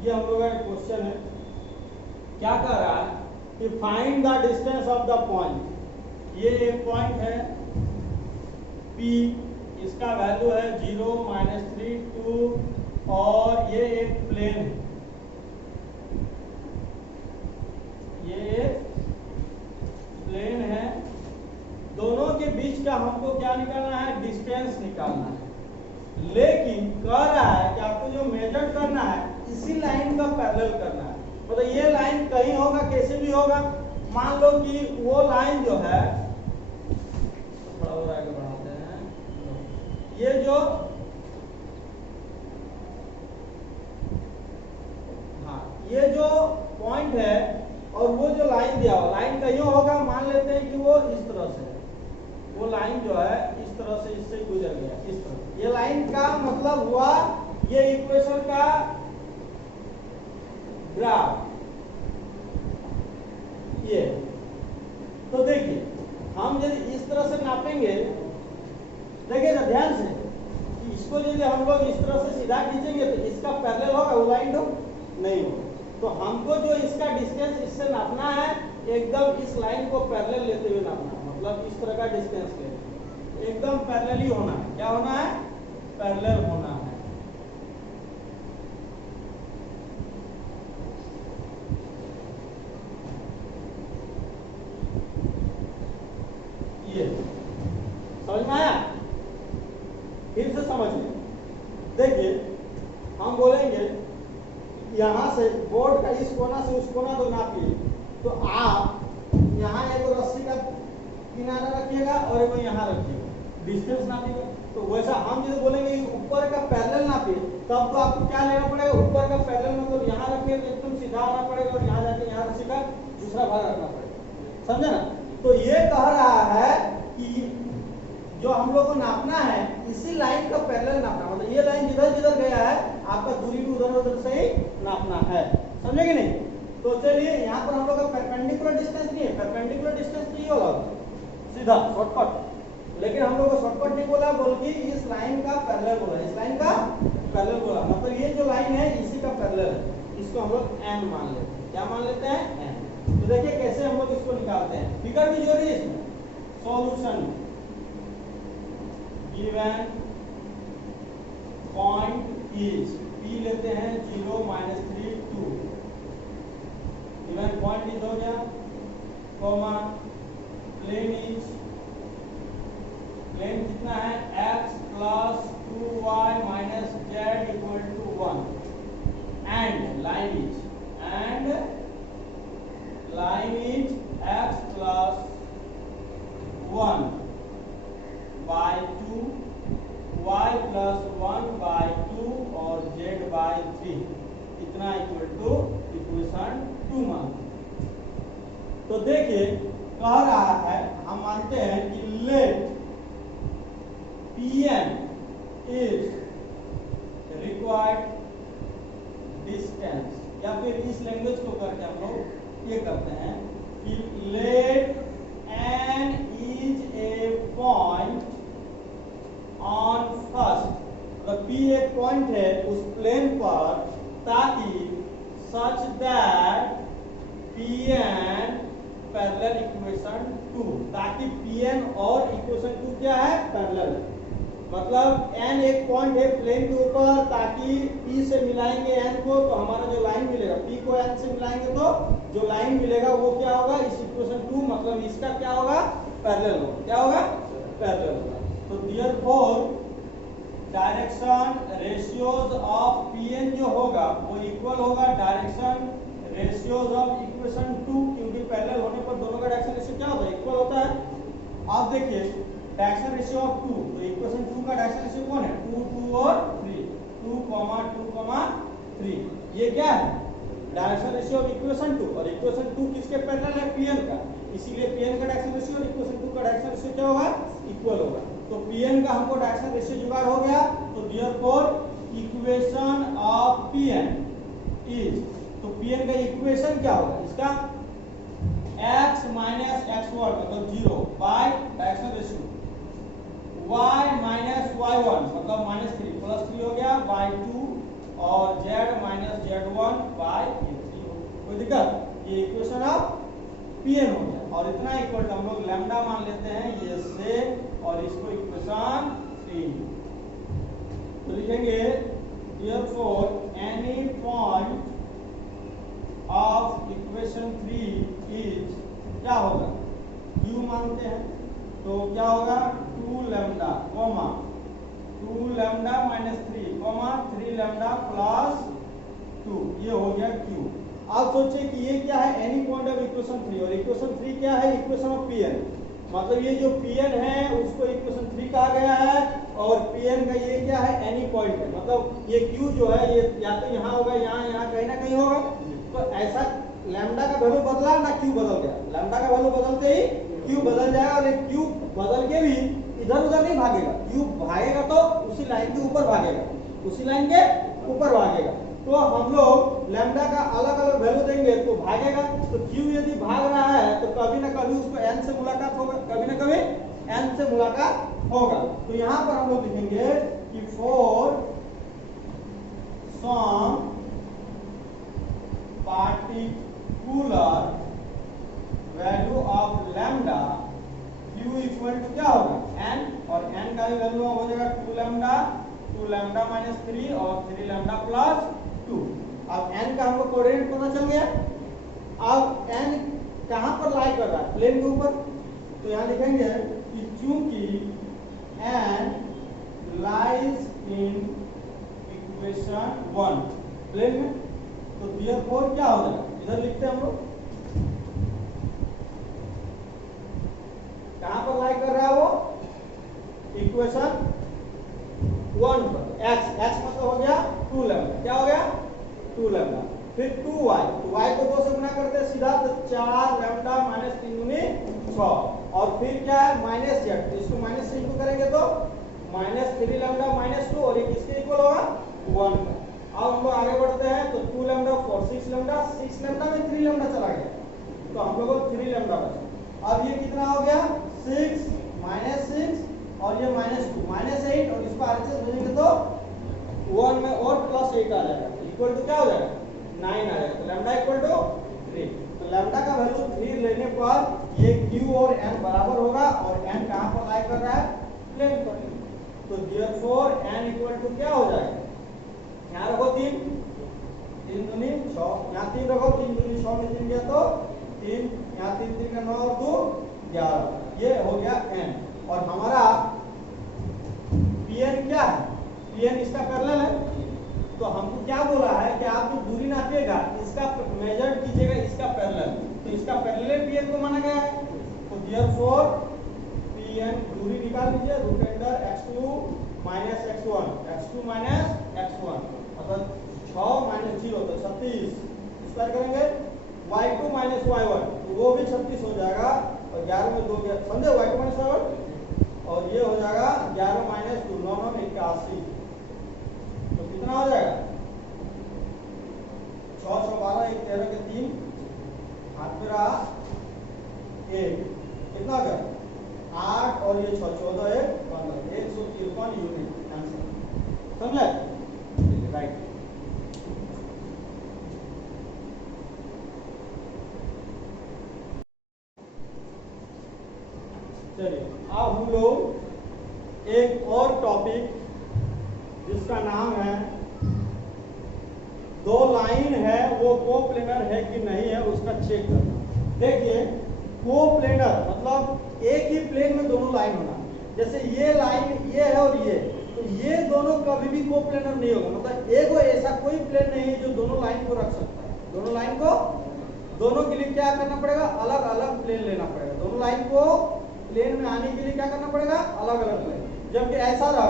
ये हम लोग का एक क्वेश्चन है, क्या कह रहा है कि find the distance of the point. ये एक पॉइंट है P, इसका वैल्यू है 0 -3 2 और ये एक प्लेन है, ये एक प्लेन है, दोनों के बीच का हमको क्या निकालना है, डिस्टेंस निकालना है। लेकिन कह रहा है कि आपको जो मेजर करना है इसी लाइन का पैरेलल करना है, मतलब ये लाइन कहीं होगा, कैसे भी होगा, मान लो कि वो लाइन जो है, थोड़ा और आगे बढ़ाते हैं, ये जो हाँ ये जो पॉइंट है और वो जो लाइन दिया हुआ, लाइन कहीं होगा, मान लेते हैं कि वो इस तरह से, वो लाइन जो है इस तरह से इससे गुजर गया, इस तरह। ये लाइन का मतलब हुआ ये इक्वेशन का ग्राफ, ये। तो देखिए हम यदि इस तरह से नापेंगे, देखिएगा ध्यान से कि इसको यदि हम लोग इस तरह से सीधा खींचेंगे तो इसका पैरेलल होगा, वो लाइन तो नहीं होगा। तो हमको जो इसका डिस्टेंस इससे नापना है, एकदम इस लाइन को पैरेलल लेते हुए नापना है, मतलब इस तरह का डिस्टेंस लेना, एकदम पैरेलल ही होना है। क्या होना है, पैरेलल होना है। ये समझ में आया, फिर से समझ लें। देखिए हम बोलेंगे यहाँ से बोर्ड का इस कोना से उस कोना तो नापिए, तो आप यहाँ एक रस्सी का किनारा रखिएगा और एक यहाँ रखिएगा, डिस्टेंस नापिएगा। तो वैसा हम जब बोलेंगे ऊपर का पैरेलल नापिए, तब तो आपको क्या लेना पड़ेगा, ऊपर का पैरेलल मतलब यहाँ रखिए तो एकदम सीधा होना पड़ेगा और यहाँ जाके यहाँ रस्सी का दूसरा भाग रखना पड़ेगा, समझे ना। तो ये कह रहा है कि जो हम लोग को नापना है इसी लाइन का पैरेलल नापना, मतलब ये लाइन जिधर जिधर गया है आपका दूरी भी उधर उधर से ही नापना है, समझे कि नहीं। तो चलिए यहाँ पर हम लोग का परपेंडिकुलर डिस्टेंस नहीं है, परपेंडिकुलर डिस्टेंस नहीं होगा सीधा शॉर्टकट, लेकिन हम लोग को शॉर्टकट नहीं बोला बल्कि इस लाइन का पैरेलल बोला, इस लाइन का पैरेलल बोला, मतलब ये जो लाइन है इसी का पैरेलल है, इसको हम लोग n मान लेते हैं। क्या मान लेते हैं, n। तो देखिए कैसे हम लोग इसको निकालते हैं, फिगर भी जोड़िए इसमें। Solution given point is P लेते हैं 0 -3 2, गिवन पॉइंट इज हो गया, कॉमा प्लेन इज, प्लेन कितना है x plus 2y minus z equal to 1 and line is and line is x plus 1 by 2, y plus 1 by 2 और z by 3 इतना equal two equation 2 मानते। तो देखिए कह रहा है, हम मानते हैं कि late Pn is required distance, या फिर इस लैंग्वेज को करके हम लोग ये करते हैं कि let n is a point on first, मतलब P एक पॉइंट है उस प्लेन पर, ताकि such that Pn parallel equation 2, ताकि Pn और इक्वेशन 2 क्या है, पैरेलल। मतलब n एक पॉइंट है प्लेन के ऊपर, ताकि P से मिलाएंगे n को तो हमारा जो लाइन मिलेगा, P को n से मिलाएंगे तो जो लाइन मिलेगा वो क्या होगा, इस इक्वेशन 2, मतलब इसका क्या होगा, पैरेलल होगा। क्या होगा, पैरेलल होगा। तो therefore direction ratios of Pn जो होगा वो इक्वल होगा डायरेक्शन रेशियोज ऑफ इक्वेशन 2, क्योंकि पैरेलल होने पर दोनों का डायरेक्शन रेशियो क्या होता है, इक्वल होता है। अब देखिए डायरेक्शन रेशियो ऑफ 2, तो इक्वेशन 2 का डायरेक्शन रेशियो कौन है, 2 2 और 3, 2 2 3, ये क्या है, डायरेक्शन रेशियो ऑफ इक्वेशन 2, और इक्वेशन 2 किसके पैरेलल है, Pn का, इसीलिए Pn का डायरेक्शन रेशियो और इक्वेशन 2 का डायरेक्शन रेशियो क्या होगा, इक्वल होगा। तो Pn का हमको डायरेक्शन रेशियो जुगाड़ हो गया। तो therefore equation of Pn is, तो Pn का इक्वेशन क्या होगा, इसका x माइनस x1 मतलब 0 by direction ratio, y minus y1 मतलब -3 प्लस 3 हो गया बाय 2, और z माइनस z1 बाय 3। कोई दिक्कत, ये इक्वेशन ऑफ Pn हो गया। और इतना इक्वल टू हम लोग लैम्डा मान लेते हैं ये से, और इसको इक्वेशन 3। तो लिखेंगे therefore any point of equation 3 is, क्या होगा, q मानते हैं, तो क्या होगा 2 lambda comma 2 lambda minus 3 comma 3 lambda plus 2, ये हो गया q। अब सोचिए कि ये क्या है, एनी पॉइंट ऑफ इक्वेशन 3, और इक्वेशन 3 क्या है, इक्वेशन ऑफ Pn, मतलब ये जो Pn है उसको इक्वेशन 3 कहा गया है, और Pn का ये क्या है, एनी पॉइंट है, मतलब ये q जो है ये या तो यहाँ होगा, यहाँ कहीं ना कहीं होगा। तो ऐसा लैम्डा का वैल्यू बदला ना q बदल गया, लैम्डा का वैल्यू बदलते ही q बदल जाएगा, और एक q बदल के भी इधर उधर नहीं भागेगा, q भागेगा तो उसी लाइन के ऊपर भागेगा, उसी लाइन के ऊपर भागेगा। तो हम लोग लैम्डा का अलग अलग वैल्यू देंगे तो भागेगा। तो q यदि भाग रहा है तो कभी ना कभी उसको n से मुलाकात होगा, कभी ना कभी n से मुलाकात होगा। तो यहाँ पर हम लोग लिखेंगे कि for some particular value of lambda q equal to क्या होगा, n, और n का भी वैल्यू हो जाएगा 2 लैम्डा माइनस 3 और 3 लैम्डा प्लस 2। अब n का हमको कोऑर्डिनेट पता चल गया। अब n कहाँ पर लाई कर रहा है, प्लेन के ऊपर, तो यहाँ लिखेंगे कि चूंकि n lies in equation 1 plane में, तो देयरफॉर क्या हो जाएगा, इधर लिखते हैं हम लोग, कहां पर लाई कर रहा है वो, इक्वेशन 1 पर, x मतलब हो गया 2 लैम्डा, क्या हो गया 2 लैम्डा, फिर 2y, तो y को 2 से गुना करते हैं सीधा, तो 4 लैम्डा माइनस 3 दूनी 6, और फिर क्या है माइनस z, तो इसको माइनस से इक्वल करेंगे तो माइनस 3 लैम्डा माइनस 2, और ये किसके इक्वल होगा 1 का। अब हम लोग आगे बढ़ते हैं, तो 2 लैम्डा 4 6 लैम्डा, 6 लैम्डा में 3 लैम्डा चला गया, तो हम लोगों को 3 लैम्डा बचा। अब ये कितना हो गया 6 माइनस 6 और ये माइनस 2 माइनस 8, और इसको आरएचएस भेजेंगे तो 1 में और प्लस 8 आ जाएगा, इक्वल टू क्या हो जाएगा 9 आ जाएगा। तो लैम्डा इक्वल टू 3, तो लैम्डा का वैल्यू 3 लेने पर ये q और n बराबर होगा, और n कहां पर लाई कर रहा है, प्लेन पर। तो देयरफॉर n इक्वल टू क्या हो जाएगा, यहाँ रखो 3 दूनी 6, यहाँ 3 रखो, 3 दूनी 6 में 3 गया तो 3, यहाँ 3 3 का 9 और 2 11, ये हो गया n। और हमारा Pn क्या है, Pn इसका पैरेलल है, तो हमको क्या बोला है कि आप जो दूरी नापिएगा इस इसका मेजर कीजिएगा इसका पैरेलल, तो इसका पैरेलल पीएन को माना गया है। तो देयरफॉर पीएन दूरी निकाल लीजिए, root under x2 minus x1, x2 minus x1 मतलब 6 माइनस 0 तो 36 स्क्वायर करेंगे, y2 माइनस y1 तो वो भी 36 हो जाएगा और 11 में 2 गया, समझे, y2 माइनस y1 और ये हो जाएगा 11 माइनस 2 9 9 81, तो कितना हो जाएगा 6 6 12 1 13 के 3 हाथ में रहा 1 कितना हो गया 8 और ये 6 14 1 15 153 यूनिट आंसर, समझे, राइट। चलिए अब हम लोग एक और टॉपिक जिसका नाम है दो लाइन है वो कोप्लेनर है कि नहीं है उसका चेक करना। देखिए कोप्लेनर मतलब एक ही प्लेन में दोनों लाइन होना, जैसे ये लाइन ये है और ये, तो ये दोनों कभी भी कोप्लेनर नहीं होगा, मतलब एक ऐसा कोई प्लेन नहीं है जो दोनों लाइन को रख सकता है। दोनों लाइन को दोनों के लिए क्या करना पड़ेगा, अलग अलग प्लेन लेना पड़ेगा। दोनों लाइन को प्लेन में आने के लिए क्या करना पड़ेगा, अलग अलग प्लेन। जबकि ऐसा रह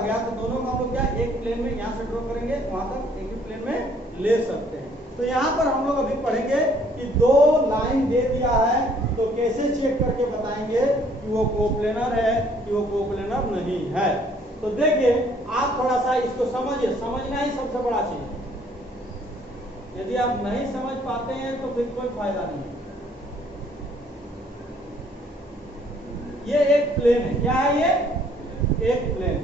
गया तो दोनों को हम लोग क्या एक प्लेन में यहाँ से ड्रॉ करेंगे वहां तक एक ही प्लेन में ले सकते हैं। तो यहाँ पर हम लोग अभी पढ़ेंगे कि दो लाइन दे दिया है तो कैसे चेक करके बताएंगे कि वो कोप्लेनर है कि वो कोप्लेनर नहीं है। तो देखिए आप थोड़ा सा इसको समझिए, समझना ही सबसे बड़ा चीज। यदि आप नहीं समझ पाते हैं तो फिर कोई फायदा नहीं है। ये एक प्लेन है, क्या है ये, एक प्लेन।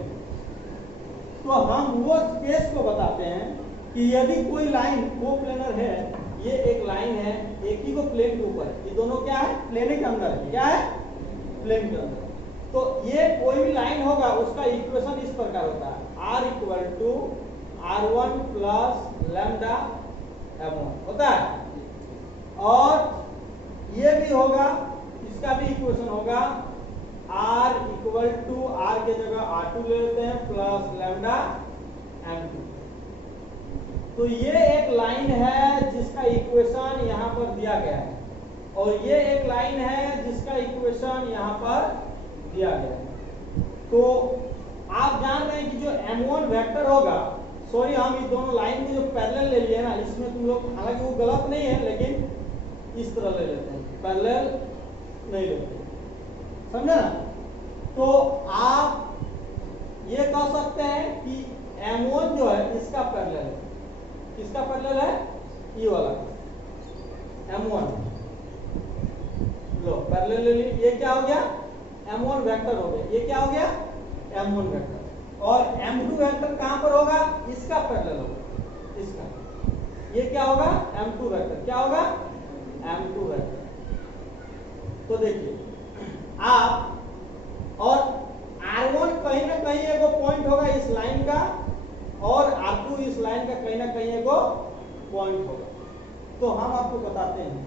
तो हम वो केस को बताते हैं कि यदि कोई लाइन कोप्लेनर है, ये एक लाइन है एक ही को प्लेन के ऊपर, ये दोनों क्या है प्लेन के अंदर है, क्या है प्लेन के अंदर। तो ये कोई भी लाइन होगा उसका इक्वेशन इस प्रकार होता है, r equal to r1 plus lambda m1 होता है। और ये भी होगा, इसका भी इक्वेशन होगा r इक्वल टू r के जगह r2 ले लेते हैं प्लस लैम्डा m2। तो ये एक लाइन है जिसका इक्वेशन यहाँ पर दिया गया है और ये एक लाइन है जिसका इक्वेशन यहाँ पर दिया गया है। तो आप जान रहे हैं कि जो m1 वेक्टर होगा, सॉरी हम इस दोनों लाइन को जो पैरेलल ले लिए ना, इसमें तुम लोग हालांकि वो गलत नहीं है लेकिन इस तरह ले लेते हैं, पैरेलल नहीं लेते, समझे ना। तो आप ये कह सकते हैं कि m1 जो है इसका पैरेलल है, किसका पैरेलल है, ये वाला m1 लो पैरेलल ले ली, ये क्या हो गया m1 वेक्टर हो गया, ये क्या हो गया m1 वेक्टर। और m2 वेक्टर कहां पर होगा, इसका पैरेलल होगा, इसका, ये क्या होगा m2 वेक्टर, क्या होगा m2 वेक्टर। तो देखिए आप, और r1 कहीं ना कहीं एक पॉइंट होगा इस लाइन का और r2 इस लाइन का कहीं ना कहीं एक पॉइंट होगा। तो हम आपको बताते हैं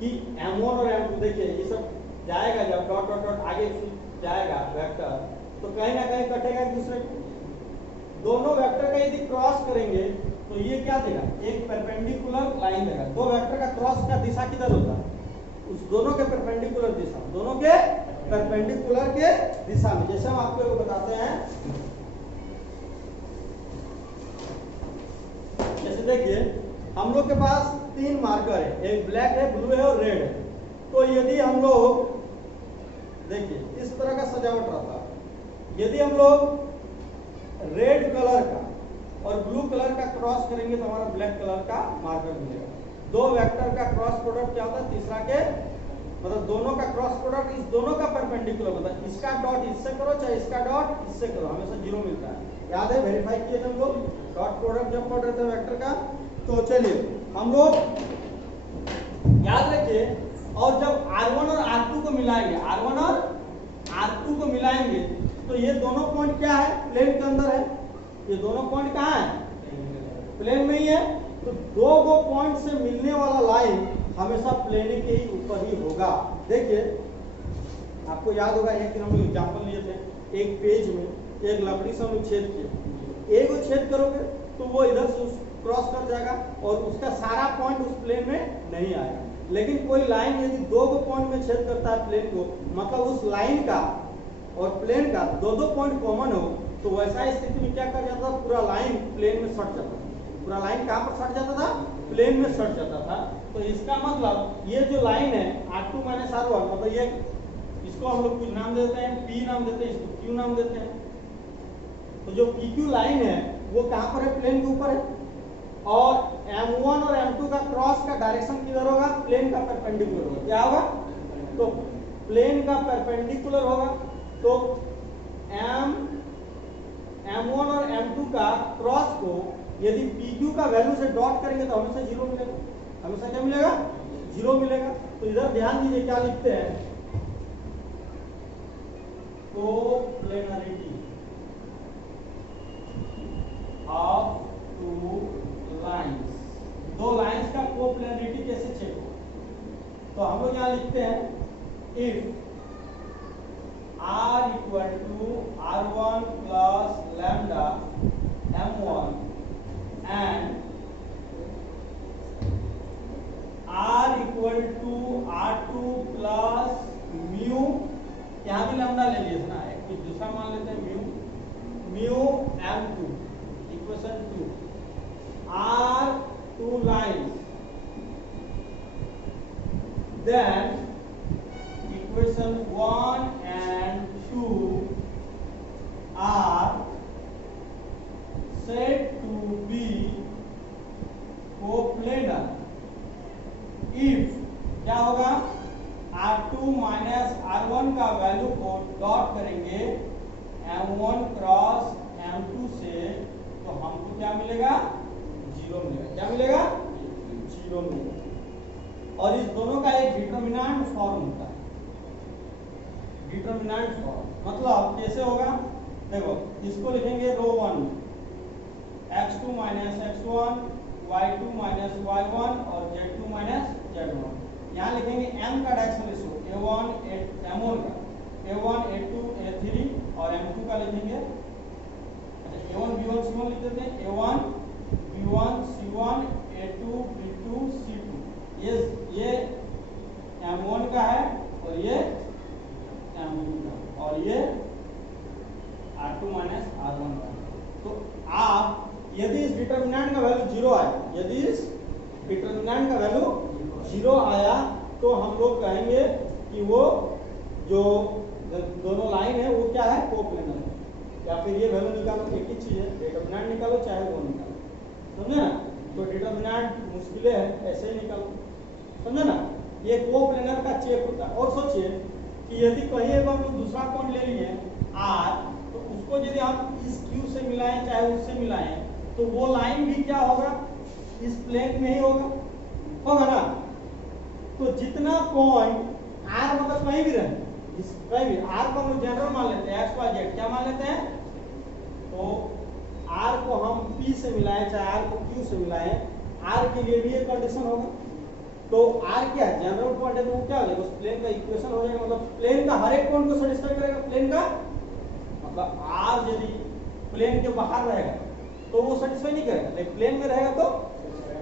कि m1 और m2 देखिए ये सब जाएगा, जब डॉट डॉट डॉट आगे जाएगा वेक्टर तो कहीं ना कहीं कटेगा एक दूसरे को। दोनों वेक्टर का यदि क्रॉस करेंगे तो ये क्या देगा, एक परपेंडिकुलर लाइन देगा। दो वेक्टर का क्रॉस का दिशा किधर होता है, उस दोनों के परपेंडिकुलर दिशा, दोनों के परपेंडिकुलर के दिशा में। जैसे हम आपको बताते हैं, जैसे देखिए हम लोग के पास तीन मार्कर है, एक ब्लैक है, ब्लू है और रेड है। तो यदि हम लोग देखिए इस तरह का सजावट रहता है, यदि हम लोग रेड कलर का और ब्लू कलर का क्रॉस करेंगे तो हमारा ब्लैक कलर का मार्कर मिलेगा। दो वेक्टर का क्रॉस प्रोडक्ट क्या होता है, तीसरा के मतलब दोनों का क्रॉस प्रोडक्ट इस दोनों का परपेंडिकुलर होता है। इसका डॉट इससे करो चाहे इसका डॉट इससे करो, हमेशा जीरो मिलता है। याद है, वेरीफाई किए थे हम लोग डॉट प्रोडक्ट जब पढ़ रहे थे वेक्टर का। तो चलिए हम लोग याद रखिए, और जब r1 और r2 को मिलाएंगे, r1 और r2 को मिलाएंगे तो ये दोनों पॉइंट क्या है, प्लेन के अंदर है। ये दोनों पॉइंट कहाँ है, प्लेन में ही है। तो दो गो पॉइंट से मिलने वाला लाइन हमेशा प्लेन के ही ऊपर ही होगा। देखिए आपको याद होगा एक दिन हम लोग एग्जाम्पल लिए थे, एक पेज में एक लकड़ी से हम लोग छेद किए, एक छेद करोगे तो वो इधर से क्रॉस कर जाएगा और उसका सारा पॉइंट उस प्लेन में नहीं आएगा। लेकिन कोई लाइन यदि दो पॉइंट में छेद करता है प्लेन को, मतलब उस लाइन का और प्लेन का दो पॉइंट कॉमन हो, तो वैसा स्थिति में क्या कर जाता था, पूरा लाइन प्लेन में सट जाता था। पूरा लाइन कहाँ पर सट जाता था, प्लेन में सट जाता था। तो इसका मतलब ये जो लाइन है R2 माइनस R1, मतलब ये, इसको हम लोग कुछ नाम देते हैं, P नाम देते हैं, इसको Q नाम देते हैं। तो जो PQ लाइन है वो कहाँ पर है, प्लेन के ऊपर है, और M1 और M2 का क्रॉस का डायरेक्शन किधर होगा, प्लेन का परपेंडिकुलर होगा। क्या होगा, तो प्लेन का परपेंडिकुलर होगा। तो M1 और M2 का क्रॉस को यदि PQ का वैल्यू से डॉट करेंगे तो हमेशा जीरो मिलेगा। हमेशा क्या मिलेगा, जीरो मिलेगा। तो इधर ध्यान दीजिए क्या लिखते हैं, कोप्लेनरिटी ऑफ टू लाइंस। दो लाइंस का कोप्लेनरिटी कैसे चेक हो, तो हम लोग यहाँ लिखते हैं if R equal to R1 plus lambda M1 and R equal to R2 plus mu, यहाँ भी लैम्डा ले लिए ना, एक कुछ दूसरा मान लेते हैं, mu M2 equation 2 R two lines, then equation 1 and 2 are said to be coplanar if क्या होगा, R2 माइनस R1 का वैल्यू को डॉट करेंगे M1 क्रॉस M2 से, तो हमको क्या मिलेगा, जीरो मिलेगा। क्या मिलेगा, जीरो मिलेगा। और इस दोनों का एक डिटरमिनेंट फॉर्म होता है। डिटरमिनेंट फॉर्म मतलब कैसे होगा, देखो इसको लिखेंगे रो 1 x2 minus x1, y2 minus y1 और z2 माइनस z1। यहाँ लिखेंगे m का डायरेक्शन रेशियो a1 m1 का a1 a2 a3 और m2 का लिखेंगे, अच्छा a1 b1 c1 लिख देते हैं, a1 b1 c1 a2 b2 c2। ये m1 का है और ये m2 का, और ये R2 माइनस R1 का। तो आप यदि इस डिटरमिनेंट का वैल्यू जीरो आया, यदि इस डिटरमिनेंट का वैल्यू जीरो आया, तो हम लोग कहेंगे कि वो जो दोनों लाइन है वो क्या है, कोप्लेनर है। या फिर ये वैल्यू निकालो, एक ही चीज है, डिटरमिनेंट निकालो चाहे वो निकालो, समझे ना। तो डिटरमिनेंट मुश्किल है, ऐसे ही निकालो, समझे ना। ये कोप्लेनर का चेक होता है। और सोचिए कि यदि कहीं एक हम लोग दूसरा पॉइंट ले लिए R, तो उसको यदि हम इस Q से मिलाएं चाहे उससे मिलाएं, तो वो लाइन भी क्या होगा, इस प्लेन में ही होगा ना। तो जितना पॉइंट R मतलब कहीं भी रहे, इस कहीं भी R को हम जनरल मान लेते हैं, x y z क्या मान लेते हैं, तो R को हम P से मिलाएं चाहे R को Q से मिलाएं, R के लिए भी ये कंडीशन होगा। तो R क्या है, जनरल पॉइंट है, तो वो क्या हो जाएगा, उस प्लेन का इक्वेशन हो जाएगा। मतलब प्लेन का हर एक पॉइंट को सेटिस्फाई करेगा। प्लेन का मतलब R यदि प्लेन के बाहर रहेगा तो वो सेटिस्फाई नहीं करेगा, लेकिन प्लेन में रहेगा तो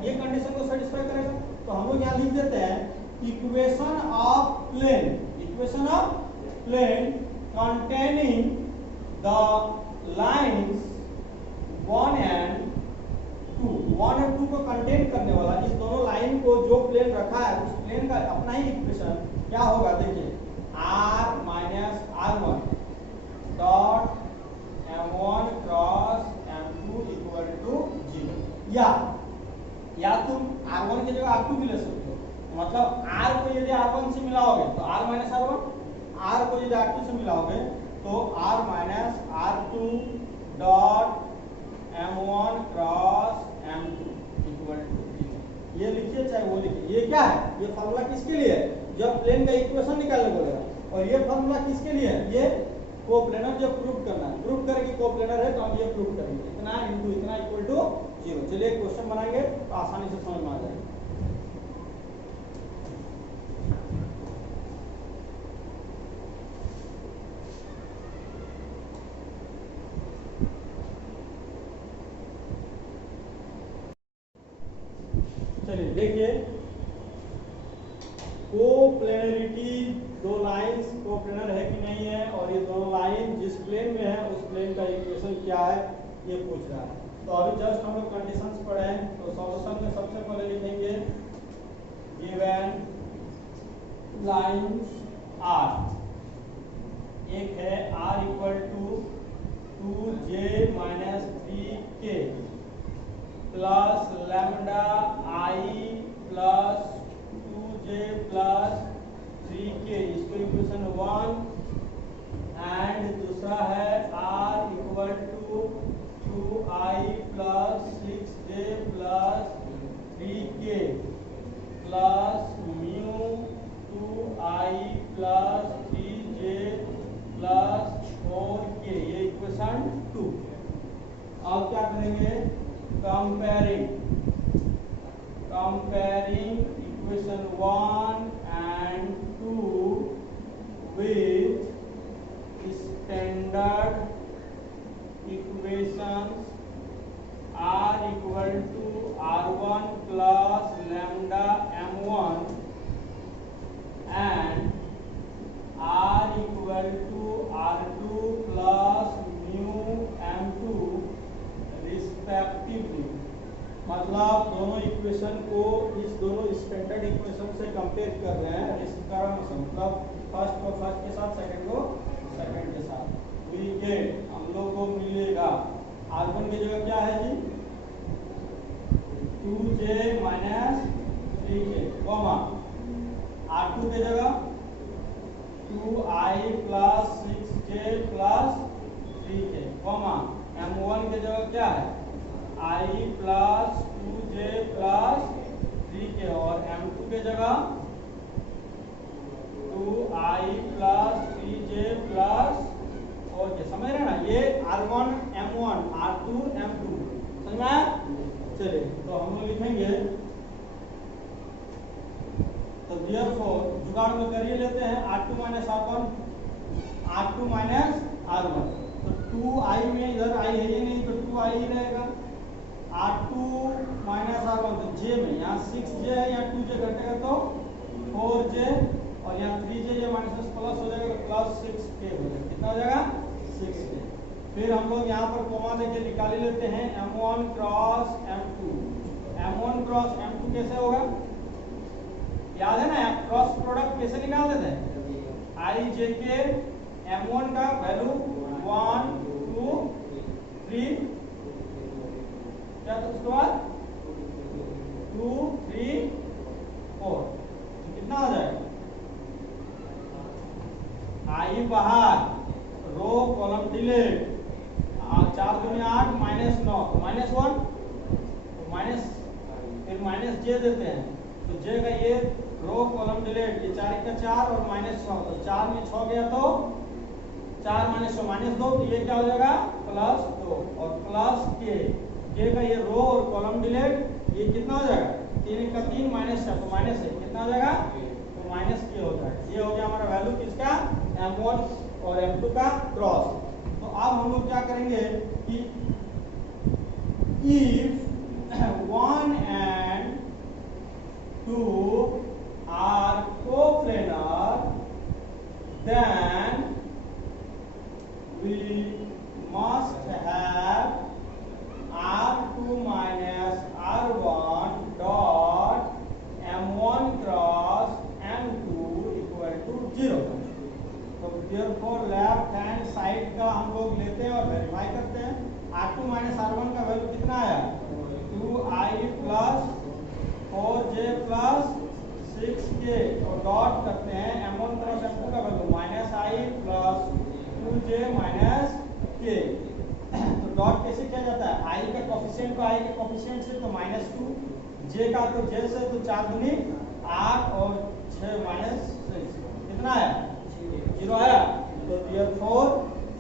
ये कंडीशन को सेटिस्फाई करेगा। तो हम लोग यहाँ लिख देते हैं equation of plane, equation of plane containing the lines 1 and 2, 1 और 2 को कंटेन करने वाला, इस दोनों लाइन को जो प्लेन रखा है उस प्लेन का अपना ही इक्वेशन क्या होगा, देखिए R minus R1 dot M1 cross M2 equal to 0। या तुम R1 की जगह R2 भी ले सकते हो। मतलब R को यदि R1 से मिलाओगे तो R माइनस R1, R को यदि R2 से मिलाओगे तो R minus R2 dot M1 cross M2 equal to 0। ये लिखिए चाहे वो लिखिए। ये क्या है, ये फॉर्मूला किसके लिए है, जब प्लेन का इक्वेशन निकालने बोलेगा। और ये फॉर्मूला किसके लिए है, ये कोप्लेनर जब प्रूव करना है, प्रूव करें कि कोप्लेनर है तो हम ये प्रूव करेंगे, इतना इनटू इतना इक्वल टू 0। चलिए क्वेश्चन बनाएंगे तो आसानी से समझ में आ जाएगा। चलिए देखिए, कोप्लेनरिटी, दो लाइंस कोप्लेनर है कि नहीं है, और ये दोनों लाइन जिस प्लेन में है उस प्लेन का इक्वेशन क्या है ये पूछ रहा है। तो अभी जस्ट हम लोग कंडीशंस पढ़े हैं, तो सॉल्यूशन में सबसे पहले लिखेंगे गिवन लाइंस आर, एक है r equal to 2j minus 3k plus lambda i plus 2j plus 3k, इसको इक्वेशन 1, एंड दूसरा है r equal to 2i plus 6j plus 3k plus mu 2i plus 3j plus 4k, ये equation 2। अब क्या करेंगे, comparing equation 1 and 2 with standard equations r equal to r1 plus lambda m1 and r equal to r2 plus mu m2 respectively. मतलब दोनों equation को इस दोनों standard equation से कंपेयर कर रहे हैं, मतलब फर्स्ट को फर्स्ट के साथ, सेकंड को सेकंड के साथ। वी गेट, हम लोग को मिलेगा r1 की जगह क्या है जी, 2j माइनस 3k, r2 की जगह 2i plus 6j plus 3k, m1 की जगह क्या है i plus 2j plus 3k, और m2 की जगह 2i plus 3j plus 4k। समझ रहे हैं ना, ये r1 m1 r2 m2, समझ में आया? चलिए तो हम लोग लिखेंगे, तो therefore जुगाड़ में करिए लेते हैं r2 minus r1, r2 minus r1, तो 2i में इधर i है ही नहीं तो 2i ही रहेगा, r2 माइनस r1, तो j में यहाँ 6j है, यहाँ 2j घटेगा तो 4j, और यहाँ 3j, ये माइनस प्लस हो जाएगा तो प्लस 6k हो जाएगा, कितना हो जाएगा 6k। फिर हम लोग यहाँ पर कोमा लेके निकाल लेते हैं m1 cross m2, m1 cross m2 कैसे होगा, याद है ना, क्रॉस प्रोडक्ट कैसे निकाल देते हैं, i j के m1 का वैल्यू 1 2 3, क्या तो उसके बाद 2 3 4, कितना हो जाएगा, i बाहर, रो कॉलम डिलीट, 4 दूनी 8 माइनस 9, तो माइनस 1, तो माइनस, फिर माइनस j देते हैं, तो j का ये रो कॉलम डिलीट, ये 4 का 4 और माइनस 6, तो 4 में 6 गया तो 4 माइनस 6 माइनस 2, तो ये क्या हो जाएगा प्लस 2, और प्लस k का ये रो और कॉलम डिलीट, ये कितना हो जाएगा 3 का 3 माइनस 4, तो माइनस है, कितना हो जाएगा, तो माइनस k हो जाएगा। ये हो गया हमारा वैल्यू किसका, m1 और m2 का क्रॉस। तो अब हम लोग क्या करेंगे कि if 1 and 2 are coplanar, then we must have r2 minus r1 dot m1 cross m2 equal to 0। तो therefore लेफ्ट हैंड साइड का हम लोग लेते हैं और वेरीफाई करते हैं, r2 माइनस r1 का वैल्यू कितना आया, 2i plus 4j plus 6k, और डॉट करते हैं m1 क्रॉस m2 का value minus i plus 2j minus k। तो डॉट कैसे किया जाता है, i का कोफिशिएंट को i के कोफिशिएंट से तो माइनस 2, j का तो j से, तो 4 दूनी 8 और 6 माइनस 6, कितना आया 0 आया। तो therefore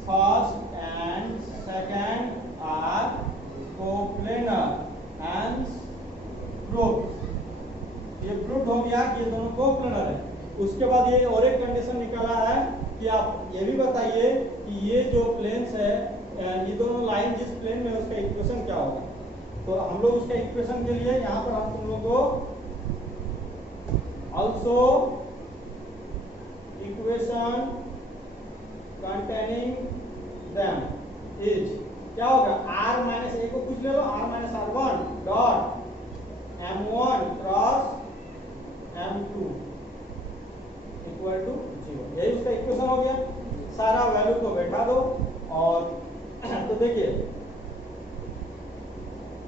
first and second are coplanar, hence proof, ये प्रूफ हो गया कि ये दोनों कोप्लेनर है। उसके बाद ये और एक कंडीशन निकाला है कि आप ये भी बताइए कि ये जो प्लेन्स है, ये दोनों लाइन जिस प्लेन में उसका इक्वेशन क्या होगा, तो हम लोग उसके इक्वेशन के लिए यहाँ पर हम तुम लोग को also equation containing them is क्या होगा, आर माइनस ए को कुछ ले लो, R minus R one dot m1 cross m2 equal to 0। यही उसका इक्वेशन हो गया। सारा वैल्यू को बैठा दो और तो देखिए,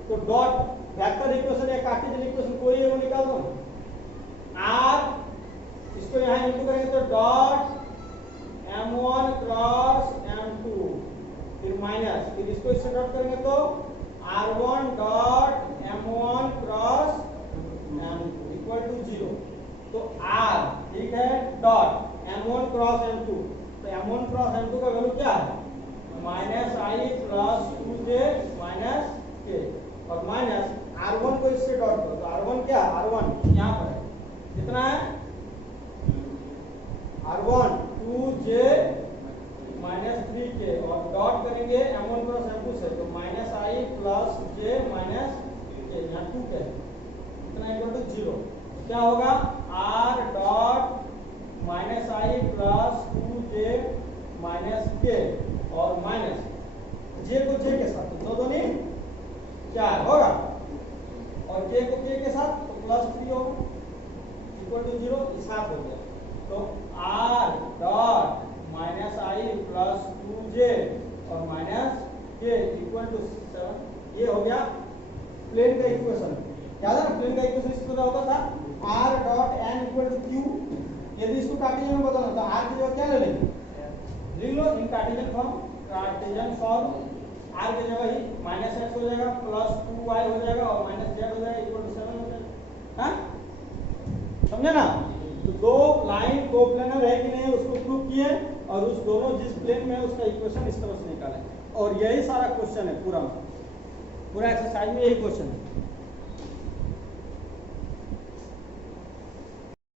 तो डॉट वेक्टर इक्वेशन या कार्टेशियन इक्वेशन कोई है वो निकाल दो। आर इसको यहाँ इनटू करेंगे तो डॉट m1 क्रॉस m2 फिर माइनस, फिर इसको इससे डॉट करेंगे तो r1 dot m1 cross m2 equal to 0। तो r ठीक है डॉट m1 क्रॉस m2, तो m1 क्रॉस m2 का वैल्यू क्या है, माइनस आई प्लस 2j माइनस k और माइनस r1 को इससे डॉट करो तो r1 क्या है, r1 यहाँ पर है कितना है r1 2j माइनस 3k और डॉट करेंगे m1 क्रॉस m2 से तो माइनस आई प्लस j माइनस k यहाँ 2k कितना इक्वल टू 0। क्या होगा r डॉट माइनस आई प्लस 2j माइनस k और माइनस j को j के साथ तो दो नहीं 4 होगा और k को k के साथ तो प्लस 3 होगा इक्वल टू 0। इस हाथ हो गया तो r डॉट माइनस आई प्लस 2j और माइनस k इक्वल टू 7। ये हो गया प्लेन का इक्वेशन। याद है ना, प्लेन का इक्वेशन इस तरह होता था r डॉट n इक्वल टू q। यदि इसको कार्टेशियन में बदलना तो r की जगह क्या ले लेंगे, लिख लो in Cartesian form, Cartesian form r की जगह ही माइनस x हो जाएगा प्लस 2y हो जाएगा और माइनस z हो जाएगा इक्वल टू 7 हो जाएगा। हाँ समझे ना। तो दो लाइन को प्लेनर है कि नहीं उसको प्रूव किए और उस दोनों जिस प्लेन में है उसका इक्वेशन इस तरह से निकाले और यही सारा क्वेश्चन है। पूरा एक्सरसाइज में यही क्वेश्चन है।